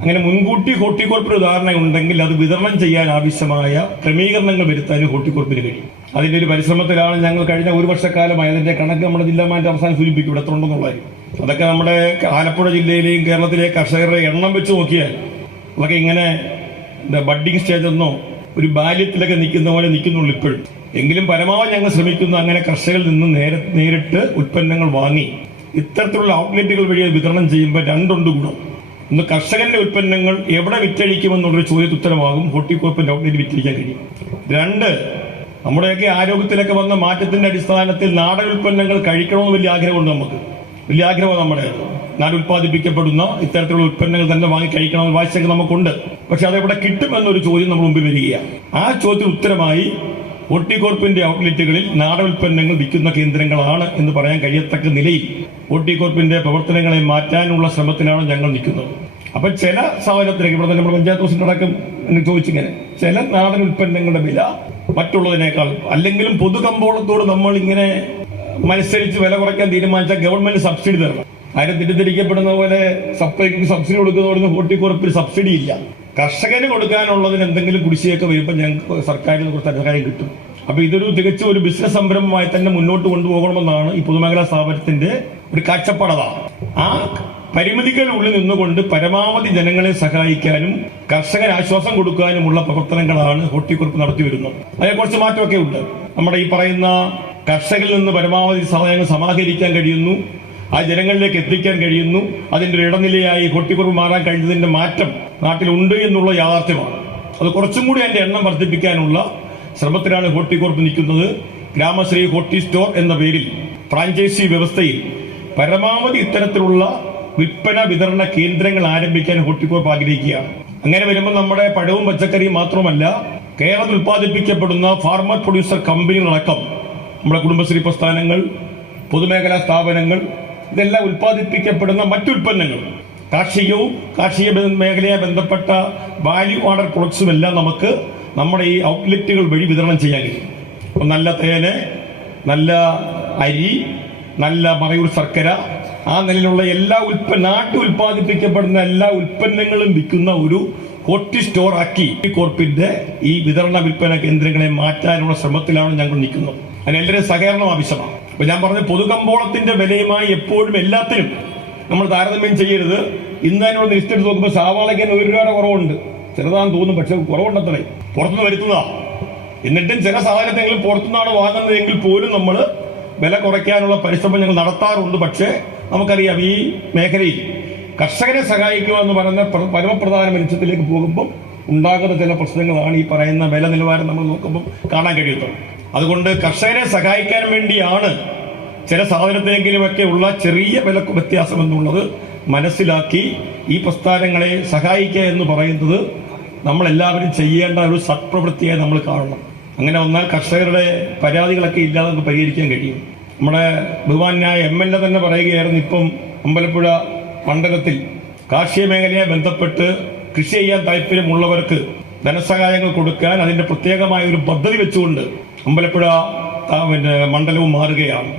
അങ്ങനെ മുൻകൂട്ടി ഹോർട്ടികോർപ്പിന് ധാരണ ഉണ്ടെങ്കിൽ അത് വിതരണം ചെയ്യാൻ ആവശ്യമായ ക്രമീകരണങ്ങൾ വരുത്താനും ഹോർട്ടികോർപ്പിന് കഴിയും. അതിന്റെ ഒരു പരിശ്രമത്തിലാണ് ഞങ്ങൾ കഴിഞ്ഞ 1 വർഷക്കാലമായി. അതിന്റെ കണക്ക് നമ്മുടെ ജില്ലാ മാനേജർ അവസാനം സൂചിപ്പിക്കും ഇവിടെ എത്രയുണ്ടെന്നുള്ളത്. അതൊക്കെ നമ്മുടെ ആലപ്പുഴ ജില്ലയിലെയും കേരളത്തിലെ കർഷകരുടെ എണ്ണം വെച്ച് നോക്കിയാൽ അതൊക്കെ ഇങ്ങനെ ബഡ്ഡിംഗ് സ്റ്റേജ് എന്നോ ഒരു ബാല്യത്തിലൊക്കെ നിൽക്കുന്ന പോലെ നിൽക്കുന്നുള്ളൂ ഇപ്പോഴും. എങ്കിലും പരമാവധി ഞങ്ങൾ ശ്രമിക്കുന്നു അങ്ങനെ കർഷകരിൽ നിന്ന് നേരിട്ട് ഉൽപ്പന്നങ്ങൾ വാങ്ങി ഇത്തരത്തിലുള്ള ഔട്ട്ലെറ്റുകൾ വഴി വിതരണം ചെയ്യുമ്പോൾ 2 ഗുണം. ഒന്ന്, കർഷകന്റെ ഉൽപ്പന്നങ്ങൾ എവിടെ വിറ്റഴിക്കുമെന്നുള്ളൊരു ചോദ്യത്തിന് ഉത്തരമാകും ഹോർട്ടികോർപ്പിന്റെ ഔട്ട്ലെറ്റ് വിറ്റഴിക്കാൻ കഴിയും. 2, നമ്മുടെയൊക്കെ ആരോഗ്യത്തിലൊക്കെ വന്ന മാറ്റത്തിന്റെ അടിസ്ഥാനത്തിൽ നാടൻ ഉൽപ്പന്നങ്ങൾ കഴിക്കണമെന്ന് വലിയ ആഗ്രഹമുണ്ട്. വലിയ ആഗ്രഹമാണ് നമ്മുടെ നാട് ഉൽപ്പാദിപ്പിക്കപ്പെടുന്ന ഇത്തരത്തിലുള്ള ഉൽപ്പന്നങ്ങൾ തന്നെ വാങ്ങി കഴിക്കണമെന്ന് വാശിയൊക്കെ നമുക്കുണ്ട്. പക്ഷെ അതെവിടെ കിട്ടുമെന്നൊരു ചോദ്യം നമ്മുടെ മുമ്പിൽ വരികയാണ്. ആ ചോദ്യത്തിന് ഉത്തരമായി ഹോർട്ടികോർപ്പിന്റെ ഔട്ട്ലെറ്റുകളിൽ നാടൻ ഉൽപ്പന്നങ്ങൾ വിൽക്കുന്ന കേന്ദ്രങ്ങളാണ് എന്ന് പറയാൻ കഴിയത്തക്ക നിലയിൽ ഹോർട്ടികോർപ്പിന്റെ പ്രവർത്തനങ്ങളെ മാറ്റാനുള്ള ശ്രമത്തിലാണ് ഞങ്ങൾ നിൽക്കുന്നത്. അപ്പം ചില സാഹചര്യത്തിലേക്ക് ഇവിടെ തന്നെ നമ്മുടെ പഞ്ചായത്ത് പ്രസിഡന്റ് അടക്കം ചോദിച്ചിങ്ങനെ ചില നാടൻ ഉൽപ്പന്നങ്ങളുടെ വില മറ്റുള്ളതിനേക്കാൾ അല്ലെങ്കിലും പൊതുകമ്പോളത്തോട് നമ്മൾ ഇങ്ങനെ മത്സരിച്ച് വില കുറയ്ക്കാൻ തീരുമാനിച്ചാൽ ഗവൺമെന്റ് സബ്സിഡി തരണം. ആരും തെറ്റിദ്ധരിക്കപ്പെടുന്ന പോലെ സപ്ലൈക്ക് സബ്സിഡി കൊടുക്കുന്നതോടൊന്നും ഹോർട്ടികോർപ്പിൽ സബ്സിഡി ഇല്ല. കർഷകന് കൊടുക്കാനുള്ളതിന് എന്തെങ്കിലും കുടിശ്ശികയൊക്കെ വരുമ്പോൾ ഞങ്ങൾക്ക് സർക്കാരിന് കുറച്ച് ധനസഹായം കിട്ടും. അപ്പൊ ഇതൊരു തികച്ചും ഒരു ബിസിനസ് സംരംഭമായി തന്നെ മുന്നോട്ട് കൊണ്ടുപോകണമെന്നാണ് ഈ പൊതുമേഖലാ സ്ഥാപനത്തിന്റെ ഒരു കാഴ്ചപ്പാടതാണ്. ആ പരിമിതികളുള്ളിൽ നിന്നുകൊണ്ട് പരമാവധി ജനങ്ങളെ സഹായിക്കാനും കർഷകന് ആശ്വാസം കൊടുക്കാനുമുള്ള പ്രവർത്തനങ്ങളാണ് ഹോർട്ടികോർപ്പ് നടത്തി വരുന്നത്. അതിനെ കുറച്ച് മാറ്റമൊക്കെ ഉണ്ട്. നമ്മുടെ ഈ പറയുന്ന കർഷകരിൽ നിന്ന് പരമാവധി സാധനങ്ങൾ സമാഹരിക്കാൻ കഴിയുന്നു, ആ ജനങ്ങളിലേക്ക് എത്തിക്കാൻ കഴിയുന്നു. അതിൻ്റെ ഒരു ഇടനിലയായി ഹോർട്ടികോർപ്പ് മാറാൻ കഴിഞ്ഞതിൻ്റെ മാറ്റം നാട്ടിലുണ്ട് എന്നുള്ള യാഥാർത്ഥ്യമാണ്. അത് കുറച്ചും കൂടി അതിൻ്റെ എണ്ണം വർദ്ധിപ്പിക്കാനുള്ള ശ്രമത്തിലാണ് ഹോർട്ടികോർപ്പ് നിൽക്കുന്നത്. ഗ്രാമശ്രീ ഹോർട്ടി സ്റ്റോർ എന്ന പേരിൽ ഫ്രാഞ്ചൈസി വ്യവസ്ഥയിൽ പരമാവധി ഇത്തരത്തിലുള്ള വിൽപ്പന വിതരണ കേന്ദ്രങ്ങൾ ആരംഭിക്കാൻ ഹോർട്ടികോർപ്പ് ആഗ്രഹിക്കുകയാണ്. അങ്ങനെ വരുമ്പോൾ നമ്മുടെ പഴവും പച്ചക്കറിയും മാത്രമല്ല, കേരളത്തിൽ ഉൽപ്പാദിപ്പിക്കപ്പെടുന്ന ഫാർമർ പ്രൊഡ്യൂസർ കമ്പനികളടക്കം നമ്മുടെ കുടുംബശ്രീ പ്രസ്ഥാനങ്ങൾ, പൊതുമേഖലാ സ്ഥാപനങ്ങൾ, ഇതെല്ലാം ഉൽപ്പാദിപ്പിക്കപ്പെടുന്ന മറ്റുൽപ്പന്നങ്ങൾ, കാർഷിക മേഖലയെ ബന്ധപ്പെട്ട വാല്യൂ ആഡഡ് പ്രൊഡക്ട്സും എല്ലാം നമുക്ക് നമ്മുടെ ഈ ഔട്ട്ലെറ്റുകൾ വഴി വിതരണം ചെയ്യാൻ കഴിയും. അപ്പം നല്ല തേന്, നല്ല അരി, നല്ല മറയൂർ ശർക്കര, ആ നിലയിലുള്ള എല്ലാ നാട്ടിൽ ഉൽപ്പാദിപ്പിക്കപ്പെടുന്ന എല്ലാ ഉൽപ്പന്നങ്ങളും വിൽക്കുന്ന ഒരു ഹോർട്ടി സ്റ്റോർ ആക്കി കോർപ്പിന്റെ ഈ വിതരണ വിൽപ്പന കേന്ദ്രങ്ങളെ മാറ്റാനുള്ള ശ്രമത്തിലാണ് ഞങ്ങൾ നിൽക്കുന്നത്. അതിന് എല്ലാവരും സഹകരണം ആവശ്യമാണ്. അപ്പൊ ഞാൻ പറഞ്ഞ പൊതുകമ്പോളത്തിന്റെ വിലയുമായി എപ്പോഴും എല്ലാത്തിനും നമ്മൾ താരതമ്യം ചെയ്യരുത്. ഇന്ന് അതിനോട് ലിസ്റ്റ് എടുത്ത് നോക്കുമ്പോൾ സവാളയ്ക്ക് ₹1 രൂപയുടെ കുറവുണ്ട്. ചെറുതാന്ന് തോന്നും, പക്ഷെ കുറവുണ്ടത്രേ. പുറത്തുനിന്ന് വരുത്തുന്നതാ. എന്നിട്ടും ചില സാധനത്തെങ്കിലും പുറത്തുനിന്നാണ് വാങ്ങുന്നതെങ്കിൽ പോലും നമ്മൾ വില കുറയ്ക്കാനുള്ള പരിശ്രമം ഞങ്ങൾ നടത്താറുണ്ട്. പക്ഷേ നമുക്കറിയാം, ഈ മേഖലയിൽ കർഷകരെ സഹായിക്കുക എന്ന് പറയുന്ന പരമപ്രധാന ലക്ഷ്യത്തിലേക്ക് പോകുമ്പോൾ ഉണ്ടാകുന്ന ചില പ്രശ്നങ്ങളാണ് ഈ പറയുന്ന വില നിലവാരം നമ്മൾ നോക്കുമ്പോൾ കാണാൻ കഴിയുന്നത്. അതുകൊണ്ട് കർഷകരെ സഹായിക്കാൻ വേണ്ടിയാണ് ചില സാധനത്തിനെങ്കിലുമൊക്കെ ഉള്ള ചെറിയ വില വ്യത്യാസം എന്നുള്ളത് മനസ്സിലാക്കി ഈ പ്രസ്ഥാനങ്ങളെ സഹായിക്കുക എന്ന് പറയുന്നത് നമ്മളെല്ലാവരും ചെയ്യേണ്ട ഒരു സത്പ്രവൃത്തിയായി നമ്മൾ കാണണം. അങ്ങനെ വന്നാൽ കർഷകരുടെ പരാതികളൊക്കെ ഇല്ലാതെ നമുക്ക് പരിഹരിക്കാൻ കഴിയും. നമ്മുടെ ബഹുമാന്യായ MLA തന്നെ പറയുകയായിരുന്നു, ഇപ്പം അമ്പലപ്പുഴ മണ്ഡലത്തിൽ കാർഷിക മേഖലയെ ബന്ധപ്പെട്ട് കൃഷി ചെയ്യാൻ താല്പര്യമുള്ളവർക്ക് ധനസഹായങ്ങൾ കൊടുക്കാൻ അതിൻ്റെ പ്രത്യേകമായ ഒരു പദ്ധതി വെച്ചുകൊണ്ട് അമ്പലപ്പുഴ മണ്ഡലവും മാറുകയാണ്.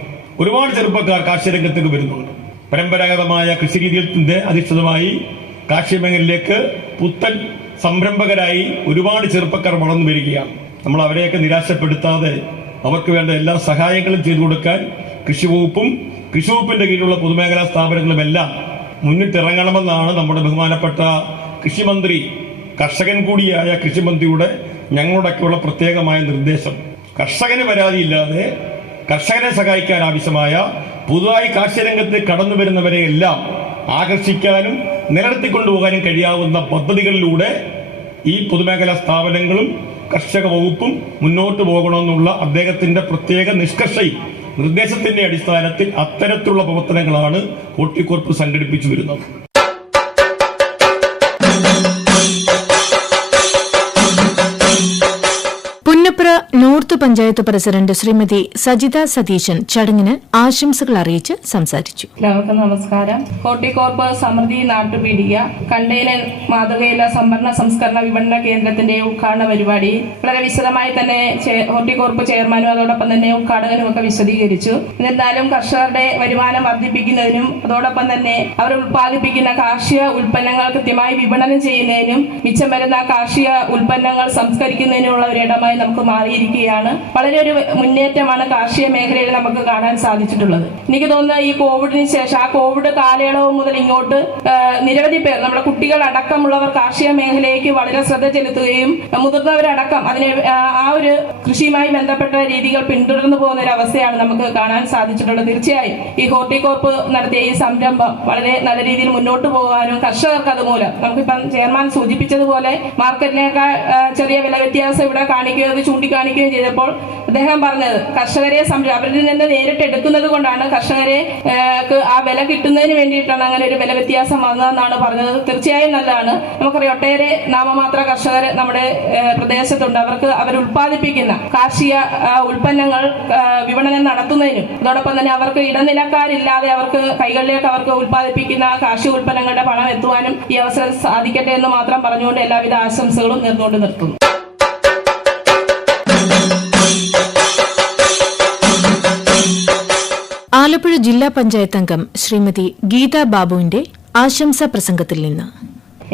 ഒരുപാട് ചെറുപ്പക്കാർ കാർഷിക രംഗത്തേക്ക് വരുന്നുണ്ട്. പരമ്പരാഗതമായ കൃഷി രീതിയിൽ അധിഷ്ഠിതമായി കാർഷിക മേഖലയിലേക്ക് പുത്തൻ സംരംഭകരായി ഒരുപാട് ചെറുപ്പക്കാർ വളർന്നു വരികയാണ്. നമ്മൾ അവരെയൊക്കെ നിരാശപ്പെടുത്താതെ അവർക്ക് വേണ്ട എല്ലാ സഹായങ്ങളും ചെയ്തു കൊടുക്കാൻ കൃഷിവകുപ്പിന്റെ കീഴിലുള്ള പൊതുമേഖലാ സ്ഥാപനങ്ങളുമെല്ലാം മുന്നിട്ടിറങ്ങണമെന്നാണ് നമ്മുടെ ബഹുമാനപ്പെട്ട കൃഷിമന്ത്രി, കർഷകൻ കൂടിയായ കൃഷിമന്ത്രിയുടെ ഞങ്ങളോടൊക്കെയുള്ള പ്രത്യേകമായ നിർദ്ദേശം. കർഷകന് പരാതിയില്ലാതെ കർഷകനെ സഹായിക്കാൻ ആവശ്യമായ പുതുതായി കാർഷിക രംഗത്ത് കടന്നു വരുന്നവരെ എല്ലാം ആകർഷിക്കാനും നിലനിർത്തിക്കൊണ്ടുപോകാനും കഴിയാവുന്ന പദ്ധതികളിലൂടെ ഈ പൊതുമേഖലാ സ്ഥാപനങ്ങളും കർഷക വകുപ്പും മുന്നോട്ട് പോകണമെന്നുള്ള അദ്ദേഹത്തിന്റെ പ്രത്യേക നിഷ്കർഷയും നിർദ്ദേശത്തിന്റെ അടിസ്ഥാനത്തിൽ അത്തരത്തിലുള്ള പ്രവർത്തനങ്ങളാണ് ഹോർട്ടികോർപ്പ് സംഘടിപ്പിച്ചു വരുന്നത്. പുന്നപ്ര നോർത്ത് പഞ്ചായത്ത് പ്രസിഡന്റ് ശ്രീമതി സജിത സതീശൻ ചടങ്ങിന് ആശംസകൾ അറിയിച്ച് സംസാരിച്ചു. എല്ലാവർക്കും നമസ്കാരം. ഹോർട്ടികോർപ്പ് സമൃദ്ധി നാട്ടുപീടിക കണ്ടെയ്നർ മാതൃകയില സംഭരണ സംസ്കരണ വിപണന കേന്ദ്രത്തിന്റെ ഉദ്ഘാടന പരിപാടി വളരെ വിശദമായി തന്നെ ഹോർട്ടികോർപ്പ് ചെയർമാനും അതോടൊപ്പം തന്നെ ഉദ്ഘാടകനും ഒക്കെ വിശദീകരിച്ചു. എന്നിരുന്നാലും കർഷകരുടെ വരുമാനം വർദ്ധിപ്പിക്കുന്നതിനും അതോടൊപ്പം തന്നെ അവർ ഉൽപ്പാദിപ്പിക്കുന്ന കാർഷിക ഉൽപ്പന്നങ്ങൾ കൃത്യമായി വിപണനം ചെയ്യുന്നതിനും മിച്ചം വരുന്ന കാർഷിക ഉൽപ്പന്നങ്ങൾ സംസ്കരിക്കുന്നതിനുള്ള ഒരു ഇടമായി നമുക്ക് മാറിയിരിക്കുകയാണ്. വളരെ ഒരു മുന്നേറ്റമാണ് കാർഷിക മേഖലയിൽ നമുക്ക് കാണാൻ സാധിച്ചിട്ടുള്ളത്. എനിക്ക് തോന്നുന്നത് ഈ കോവിഡിന് ശേഷം, ആ കോവിഡ് കാലയളവ് മുതൽ ഇങ്ങോട്ട് നിരവധി പേർ, നമ്മുടെ കുട്ടികൾ അടക്കമുള്ളവർ കാർഷിക മേഖലയ്ക്ക് വളരെ ശ്രദ്ധ ചെലുത്തുകയും മുതിർന്നവരടക്കം അതിനെ ആ ഒരു കൃഷിയുമായി ബന്ധപ്പെട്ട രീതികൾ പിന്തുടർന്നു പോകുന്ന ഒരു അവസ്ഥയാണ് നമുക്ക് കാണാൻ സാധിച്ചിട്ടുള്ളത്. തീർച്ചയായും ഈ ഹോർട്ടികോർപ്പ് നടത്തിയ ഈ സംരംഭം വളരെ നല്ല രീതിയിൽ മുന്നോട്ട് പോകാനും കർഷകർക്ക് അതുമൂലം നമുക്കിപ്പം ചെയർമാൻ സൂചിപ്പിച്ചതുപോലെ മാർക്കറ്റിനേക്കാൾ ചെറിയ വില വ്യത്യാസം ഇവിടെ ചൂണ്ടിക്കാണിക്കുകയും ചെയ്തപ്പോൾ അദ്ദേഹം പറഞ്ഞത് കർഷകരെ അവരിൽ നിന്ന് നേരിട്ട് എടുക്കുന്നത് കൊണ്ടാണ് കർഷകരെ ആ വില കിട്ടുന്നതിന് വേണ്ടിയിട്ടാണ് അങ്ങനെ ഒരു വില വ്യത്യാസം വന്നതെന്നാണ് പറഞ്ഞത്. തീർച്ചയായും നല്ലതാണ്. നമുക്കറിയാം, ഒട്ടേറെ നാമമാത്ര കർഷകർ നമ്മുടെ പ്രദേശത്തുണ്ട്. അവർക്ക് അവർ ഉൽപ്പാദിപ്പിക്കുന്ന കാർഷിക ഉൽപ്പന്നങ്ങൾ വിപണനം നടത്തുന്നതിനും അതോടൊപ്പം തന്നെ അവർക്ക് ഇടനിലക്കാരില്ലാതെ അവർക്ക് ഉൽപ്പാദിപ്പിക്കുന്ന കാർഷിക ഉൽപ്പന്നങ്ങളുടെ പണം എത്തുവാനും ഈ അവസരം സാധിക്കട്ടെ എന്ന് മാത്രം പറഞ്ഞുകൊണ്ട് എല്ലാവിധ ആശംസകളും നേർന്നുകൊണ്ട് നിർത്തുന്നു. ആലപ്പുഴ ജില്ലാ പഞ്ചായത്ത് അംഗം ശ്രീമതി ഗീത ബാബുവിന്റെ ആശംസാ പ്രസംഗത്തിൽ നിന്ന്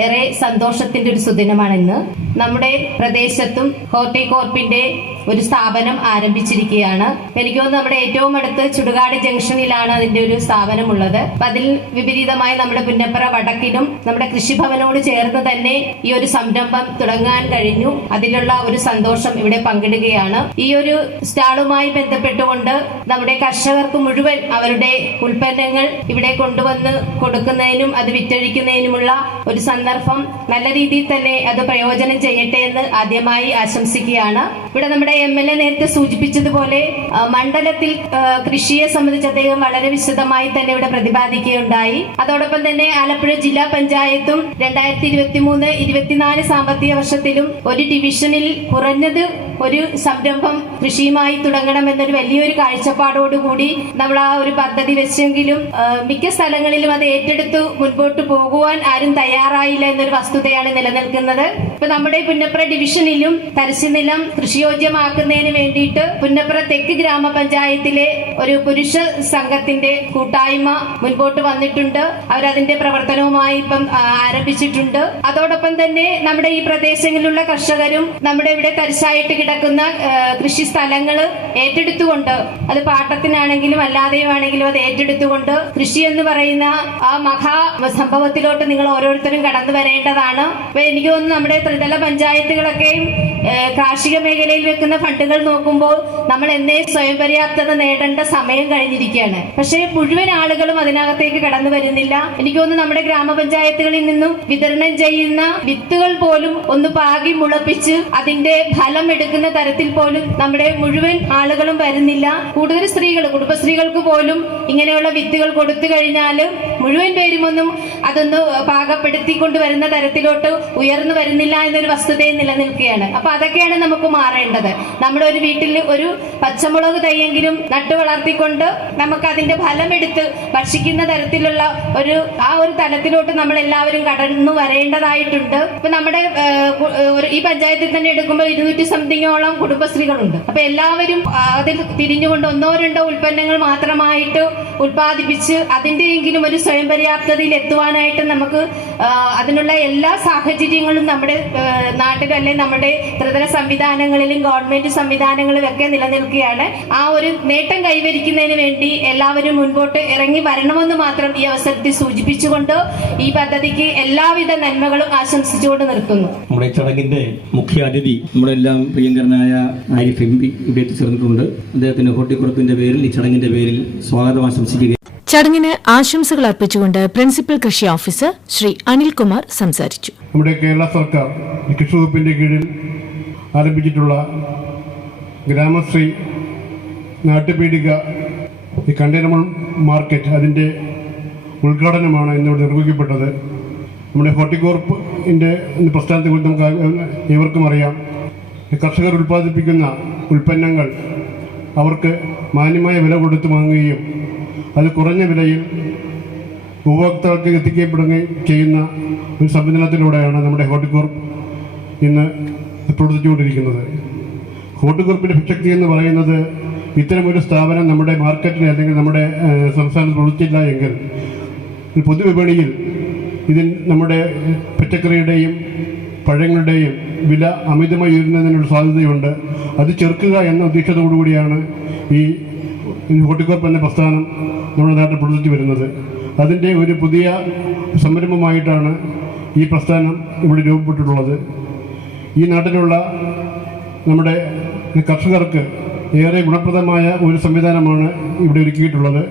ഏറെ സന്തോഷത്തിന്റെ ഒരു സുദിനമാണിന്ന്. നമ്മുടെ പ്രദേശത്തും ഹോർട്ടികോർപ്പിന്റെ ഒരു സ്ഥാപനം ആരംഭിച്ചിരിക്കുകയാണ്. എനിക്ക് തോന്നുന്നു നമ്മുടെ ഏറ്റവും അടുത്ത് ചുടുകാട് ജംഗ്ഷനിലാണ് അതിന്റെ ഒരു സ്ഥാപനമുള്ളത്. അപ്പൊ അതിൽ വിപരീതമായി നമ്മുടെ പുന്നപ്ര വടക്കിനും നമ്മുടെ കൃഷിഭവനോട് ചേർന്ന് തന്നെ ഈ ഒരു സംരംഭം തുടങ്ങാൻ കഴിഞ്ഞു. അതിലുള്ള ഒരു സന്തോഷം ഇവിടെ പങ്കിടുകയാണ്. ഈ ഒരു സ്റ്റാളുമായി ബന്ധപ്പെട്ടുകൊണ്ട് നമ്മുടെ കർഷകർക്ക് മുഴുവൻ അവരുടെ ഉൽപ്പന്നങ്ങൾ ഇവിടെ കൊണ്ടുവന്ന് കൊടുക്കുന്നതിനും അത് വിറ്റഴിക്കുന്നതിനുമുള്ള ഒരു സന്ദർഭം നല്ല രീതിയിൽ തന്നെ അത് പ്രയോജനം ചെയ്യട്ടെ എന്ന് ആദ്യമായി ആശംസിക്കുകയാണ്. ഇവിടെ നമ്മുടെ MLA നേരത്തെ സൂചിപ്പിച്ചതുപോലെ മണ്ഡലത്തിൽ കൃഷിയെ സംബന്ധിച്ച് അദ്ദേഹം വളരെ വിശദമായി തന്നെ ഇവിടെ പ്രതിപാദിക്കുകയുണ്ടായി. അതോടൊപ്പം തന്നെ ആലപ്പുഴ ജില്ലാ പഞ്ചായത്തും 2023-24 സാമ്പത്തിക വർഷത്തിലും ഒരു ഡിവിഷനിൽ കുറഞ്ഞത് ഒരു സംരംഭം കൃഷിയുമായി തുടങ്ങണമെന്നൊരു വലിയൊരു കാഴ്ചപ്പാടോടുകൂടി നമ്മൾ ആ ഒരു പദ്ധതി വെച്ചെങ്കിലും മിക്ക സ്ഥലങ്ങളിലും അത് ഏറ്റെടുത്തു മുൻപോട്ട് പോകുവാൻ ആരും തയ്യാറായില്ല എന്നൊരു വസ്തുതയാണ് നിലനിൽക്കുന്നത്. ഇപ്പൊ നമ്മുടെ പുന്നപ്ര ഡിവിഷനിലും തരിശുനിലം കൃഷിയോഗ്യമാക്കുന്നതിന് വേണ്ടിയിട്ട് പുന്നപ്ര തെക്ക് ഗ്രാമപഞ്ചായത്തിലെ ഒരു പുരുഷ സംഘത്തിന്റെ കൂട്ടായ്മ മുൻപോട്ട് വന്നിട്ടുണ്ട്. അവരതിന്റെ പ്രവർത്തനവുമായി ഇപ്പം ആരംഭിച്ചിട്ടുണ്ട്. അതോടൊപ്പം തന്നെ നമ്മുടെ ഈ പ്രദേശങ്ങളിലുള്ള കർഷകരും നമ്മുടെ ഇവിടെ തരിശായിട്ട് കിടക്കുന്ന കൃഷി സ്ഥലങ്ങൾ ഏറ്റെടുത്തുകൊണ്ട് അത് പാട്ടത്തിനാണെങ്കിലും അല്ലാതെയുമാണെങ്കിലും അത് ഏറ്റെടുത്തുകൊണ്ട് കൃഷി എന്ന് പറയുന്ന ആ മഹാ സംഭവത്തിലോട്ട് നിങ്ങൾ ഓരോരുത്തരും കടന്നു വരേണ്ടതാണ്. അപ്പൊ എനിക്ക് തോന്നുന്നു നമ്മുടെ ത്രിതല പഞ്ചായത്തുകളൊക്കെയും കാർഷിക മേഖലയിൽ വെക്കുന്ന ഫണ്ടുകൾ നോക്കുമ്പോൾ നമ്മൾ എന്നേ സ്വയം പര്യാപ്തത നേടേണ്ട സമയം കഴിഞ്ഞിരിക്കുകയാണ്. പക്ഷേ മുഴുവൻ ആളുകളും അതിനകത്തേക്ക് കടന്നു വരുന്നില്ല. എനിക്ക് തോന്നുന്നു നമ്മുടെ ഗ്രാമപഞ്ചായത്തുകളിൽ നിന്നും വിതരണം ചെയ്യുന്ന വിത്തുകൾ പോലും ഒന്ന് പാകി മുളപ്പിച്ച് അതിന്റെ ഫലം എടുക്കുന്ന തരത്തിൽ പോലും നമ്മുടെ മുഴുവൻ ആളുകളും വരുന്നില്ല. കൂടുതൽ സ്ത്രീകൾ, കുടുംബശ്രീകൾക്ക് പോലും ഇങ്ങനെയുള്ള വിത്തുകൾ കൊടുത്തു കഴിഞ്ഞാൽ മുഴുവൻ പേരും ഒന്നും അതൊന്ന് പാകപ്പെടുത്തിക്കൊണ്ട് വരുന്ന തരത്തിലോട്ട് ഉയർന്നു വരുന്നില്ല എന്നൊരു വസ്തുതയും നിലനിൽക്കുകയാണ്. അപ്പൊ അതൊക്കെയാണ് നമുക്ക് മാറേണ്ടത്. നമ്മുടെ ഒരു വീട്ടിൽ ഒരു പച്ചമുളക് തൈയെങ്കിലും നട്ടു വളർത്തിക്കൊണ്ട് നമുക്ക് അതിന്റെ ഫലമെടുത്ത് ഭക്ഷിക്കുന്ന തരത്തിലുള്ള ആ ഒരു തലത്തിലോട്ട് നമ്മൾ എല്ലാവരും കടന്നു വരേണ്ടതായിട്ടുണ്ട്. ഇപ്പൊ നമ്മുടെ ഈ പഞ്ചായത്തിൽ തന്നെ എടുക്കുമ്പോൾ 200 സംതിങ്ങോളം കുടുംബശ്രീകളുണ്ട്. അപ്പൊ എല്ലാവരും അതിൽ തിരിഞ്ഞുകൊണ്ട് 1-2 ഉൽപ്പന്നങ്ങൾ മാത്രമായിട്ട് ഉൽപ്പാദിപ്പിച്ച് അതിന്റെയെങ്കിലും ഒരു സ്വയം പര്യാപ്തതയിൽ എത്തുവാനായിട്ട് നമുക്ക് അതിനുള്ള എല്ലാ സാഹചര്യങ്ങളും നമ്മുടെ നാട്ടിലല്ലേ നമ്മുടെ ത്രിതല സംവിധാനങ്ങളിലും ഗവൺമെന്റ് സംവിധാനങ്ങളിലും ഒക്കെ നിലനിൽക്കുകയാണ്. ആ ഒരു നേട്ടം കൈവരിക്കുന്നതിന് വേണ്ടി എല്ലാവരും മുൻപോട്ട് ഇറങ്ങി വരണമെന്ന് മാത്രം ഈ അവസരത്തിൽ സൂചിപ്പിച്ചുകൊണ്ട് ഈ പദ്ധതിക്ക് എല്ലാവിധ നന്മകളും ആശംസിച്ചുകൊണ്ട് നിർത്തുന്നു. നമ്മുടെ ചടങ്ങിന്റെ മുഖ്യ അതിഥി നമ്മളെല്ലാം പ്രിയങ്കരനായ ആരിഫ് MP ഇവിടെ എത്തിച്ചേർന്നിട്ടുണ്ട്. അദ്ദേഹത്തിന് ഹോർട്ടികോർപ്പിന്റെ പേരിൽ ഈ ചടങ്ങിന്റെ പേരിൽ സ്വാഗതം ആശംസിക്കുക. ചടങ്ങിന് ആശംസകൾ അർപ്പിച്ചുകൊണ്ട് പ്രിൻസിപ്പൽ കൃഷി ഓഫീസർ ശ്രീ അനിൽകുമാർ സംസാരിച്ചു. നമ്മുടെ കേരള സർക്കാർ കൃഷി വകുപ്പിന്റെ കീഴിൽ ആരംഭിച്ചിട്ടുള്ള ഗ്രാമശ്രീ നാട്ടുപീടിക ഈ കണ്ടെയ്നർ മാർക്കറ്റ് അതിൻ്റെ ഉദ്ഘാടനമാണ് ഇന്നിവിടെ നിർവഹിക്കപ്പെട്ടത്. നമ്മുടെ ഹോർട്ടികോർപ്പിൻ്റെ പ്രസ്ഥാനത്തെക്കുറിച്ച് നമുക്ക് ഏവർക്കും അറിയാം. കർഷകർ ഉൽപ്പാദിപ്പിക്കുന്ന ഉൽപ്പന്നങ്ങൾ അവർക്ക് മാന്യമായ വില കൊടുത്ത് വാങ്ങുകയും അത് കുറഞ്ഞ വിലയിൽ ഉപഭോക്താക്കൾക്ക് എത്തിക്കപ്പെടുകയും ചെയ്യുന്ന ഒരു സംവിധാനത്തിലൂടെയാണ് നമ്മുടെ ഹോർട്ടികോർപ്പ് ഇന്ന് പ്രവർത്തിച്ചുകൊണ്ടിരിക്കുന്നത്. ഹോർട്ടികോർപ്പിൻ്റെ ശക്തി എന്ന് പറയുന്നത് ഇത്തരമൊരു സ്ഥാപനം നമ്മുടെ മാർക്കറ്റിൽ അല്ലെങ്കിൽ നമ്മുടെ സംസ്ഥാനത്ത് പ്രവർത്തിച്ചില്ല എങ്കിൽ പൊതുവിപണിയിൽ ഇതിൽ നമ്മുടെ പച്ചക്കറിയുടെയും പഴങ്ങളുടെയും വില അമിതമായി ഉയരുന്നതിനുള്ള സാധ്യതയുണ്ട്. അത് ചെറുക്കുക എന്ന ഉദ്ദേശത്തോടുകൂടിയാണ് ഈ ഹോർട്ടികോർപ്പ് എന്ന പ്രസ്ഥാനം നമ്മുടെ നാട്ടിൽ പ്രവർത്തിച്ചു വരുന്നത്. അതിൻ്റെ ഒരു പുതിയ സംരംഭമായിട്ടാണ് ഈ പ്രസ്ഥാനം ഇവിടെ രൂപപ്പെട്ടിട്ടുള്ളത്. ഈ നാട്ടിലുള്ള നമ്മുടെ കർഷകർക്ക് ഏറെ ഗുണപ്രദമായ ഒരു സംവിധാനമാണ് ഇവിടെ ഒരുക്കിയിട്ടുള്ളത്.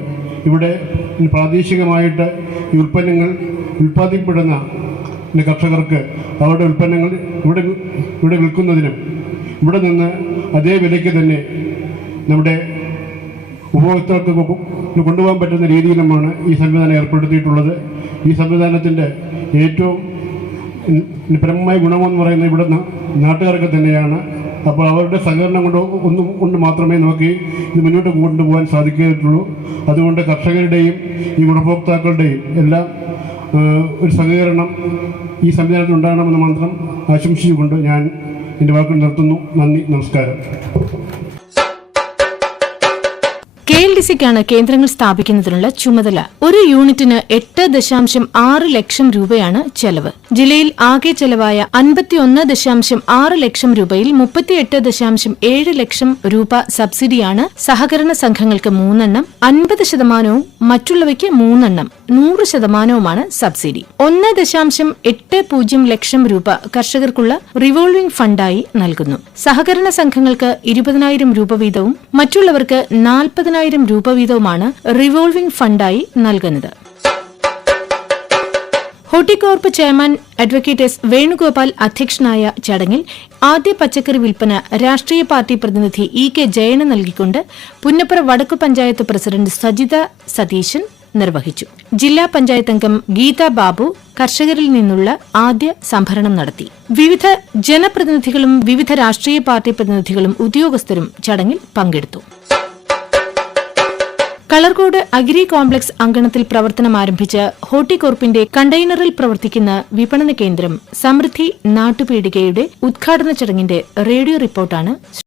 ഇവിടെ പ്രാദേശികമായിട്ട് ഈ ഉൽപ്പന്നങ്ങൾ ഉൽപ്പാദിക്കപ്പെടുന്ന കർഷകർക്ക് അവരുടെ ഉൽപ്പന്നങ്ങൾ ഇവിടെ വിൽക്കുന്നതിനും ഇവിടെ നിന്ന് അതേ വിലയ്ക്ക് തന്നെ നമ്മുടെ ഉപഭോക്താക്കൾക്ക് കൊണ്ടുപോകാൻ പറ്റുന്ന രീതിയിലുമാണ് ഈ സംവിധാനം ഏർപ്പെടുത്തിയിട്ടുള്ളത്. ഈ സംവിധാനത്തിൻ്റെ ഏറ്റവും പ്രമുഖമായ ഗുണമെന്ന് പറയുന്നത് ഇവിടെ നാട്ടുകാർക്ക് തന്നെയാണ്. അപ്പോൾ അവരുടെ സഹകരണം കൊണ്ട് മാത്രമേ നമുക്ക് ഇത് മുന്നോട്ട് കൊണ്ടുപോകാൻ സാധിക്കുകയുള്ളൂ. അതുകൊണ്ട് കർഷകരുടെയും ഈ ഗുണഭോക്താക്കളുടെയും എല്ലാം ഒരു സഹകരണം ഈ സംവിധാനത്തിൽ ഉണ്ടാകണമെന്ന് മാത്രം ആശംസിച്ചുകൊണ്ട് ഞാൻ എൻ്റെ വാക്കുകൾ നിർത്തുന്നു. നന്ദി, നമസ്കാരം. KLDCക്കാണ് കേന്ദ്രങ്ങൾ സ്ഥാപിക്കുന്നതിനുള്ള ചുമതല. ഒരു യൂണിറ്റിന് 8.6 ലക്ഷം രൂപയാണ് ചെലവ്. ജില്ലയിൽ ആകെ ചെലവായ 51.6 ലക്ഷം രൂപയിൽ 38.7 ലക്ഷം രൂപ സബ്സിഡിയാണ്. സഹകരണ സംഘങ്ങൾക്ക് 3 50%, മറ്റുള്ളവയ്ക്ക് 3 100%വുമാണ് സബ്സിഡി. 1.80 ലക്ഷം രൂപ കർഷകർക്കുള്ള റിവോൾവിംഗ് ഫണ്ടായി നൽകുന്നു. സഹകരണ സംഘങ്ങൾക്ക് 20,000 രൂപ വീതവും മറ്റുള്ളവർക്ക് 40,000 രൂപ വീതവുമാണ് റിവോൾവിംഗ് ഫണ്ടായി നൽകുന്നത്. Horticorp chairman advocate S Venugopal അധ്യക്ഷനായ ചടങ്ങിൽ ആദ്യ പച്ചക്കറി വിൽപ്പന രാഷ്ട്രീയ പാർട്ടി പ്രതിനിധി EK ജയന് നൽകിക്കൊണ്ട് പുന്നപ്ര വടക്കു പഞ്ചായത്ത് പ്രസിഡന്റ് സജിത സതീശൻ നിർവഹിച്ചു. ജില്ലാ പഞ്ചായത്ത് അംഗം ഗീത ബാബു കർഷകരിൽ നിന്നുള്ള ആദ്യ സംഭരണം നടത്തി. വിവിധ ജനപ്രതിനിധികളും വിവിധ രാഷ്ട്രീയ പാർട്ടി പ്രതിനിധികളും ഉദ്യോഗസ്ഥരും ചടങ്ങിൽ പങ്കെടുത്തു. കളർകോട് അഗ്രി കോംപ്ലക്സ് അങ്കണത്തിൽ പ്രവർത്തനം ആരംഭിച്ച ഹോർട്ടികോർപ്പിന്റെ കണ്ടെയ്നറിൽ പ്രവർത്തിക്കുന്ന വിപണന കേന്ദ്രം സമൃദ്ധി നാട്ടുപീടികയുടെ ഉദ്ഘാടന ചടങ്ങിന്റെ റേഡിയോ റിപ്പോർട്ടാണ്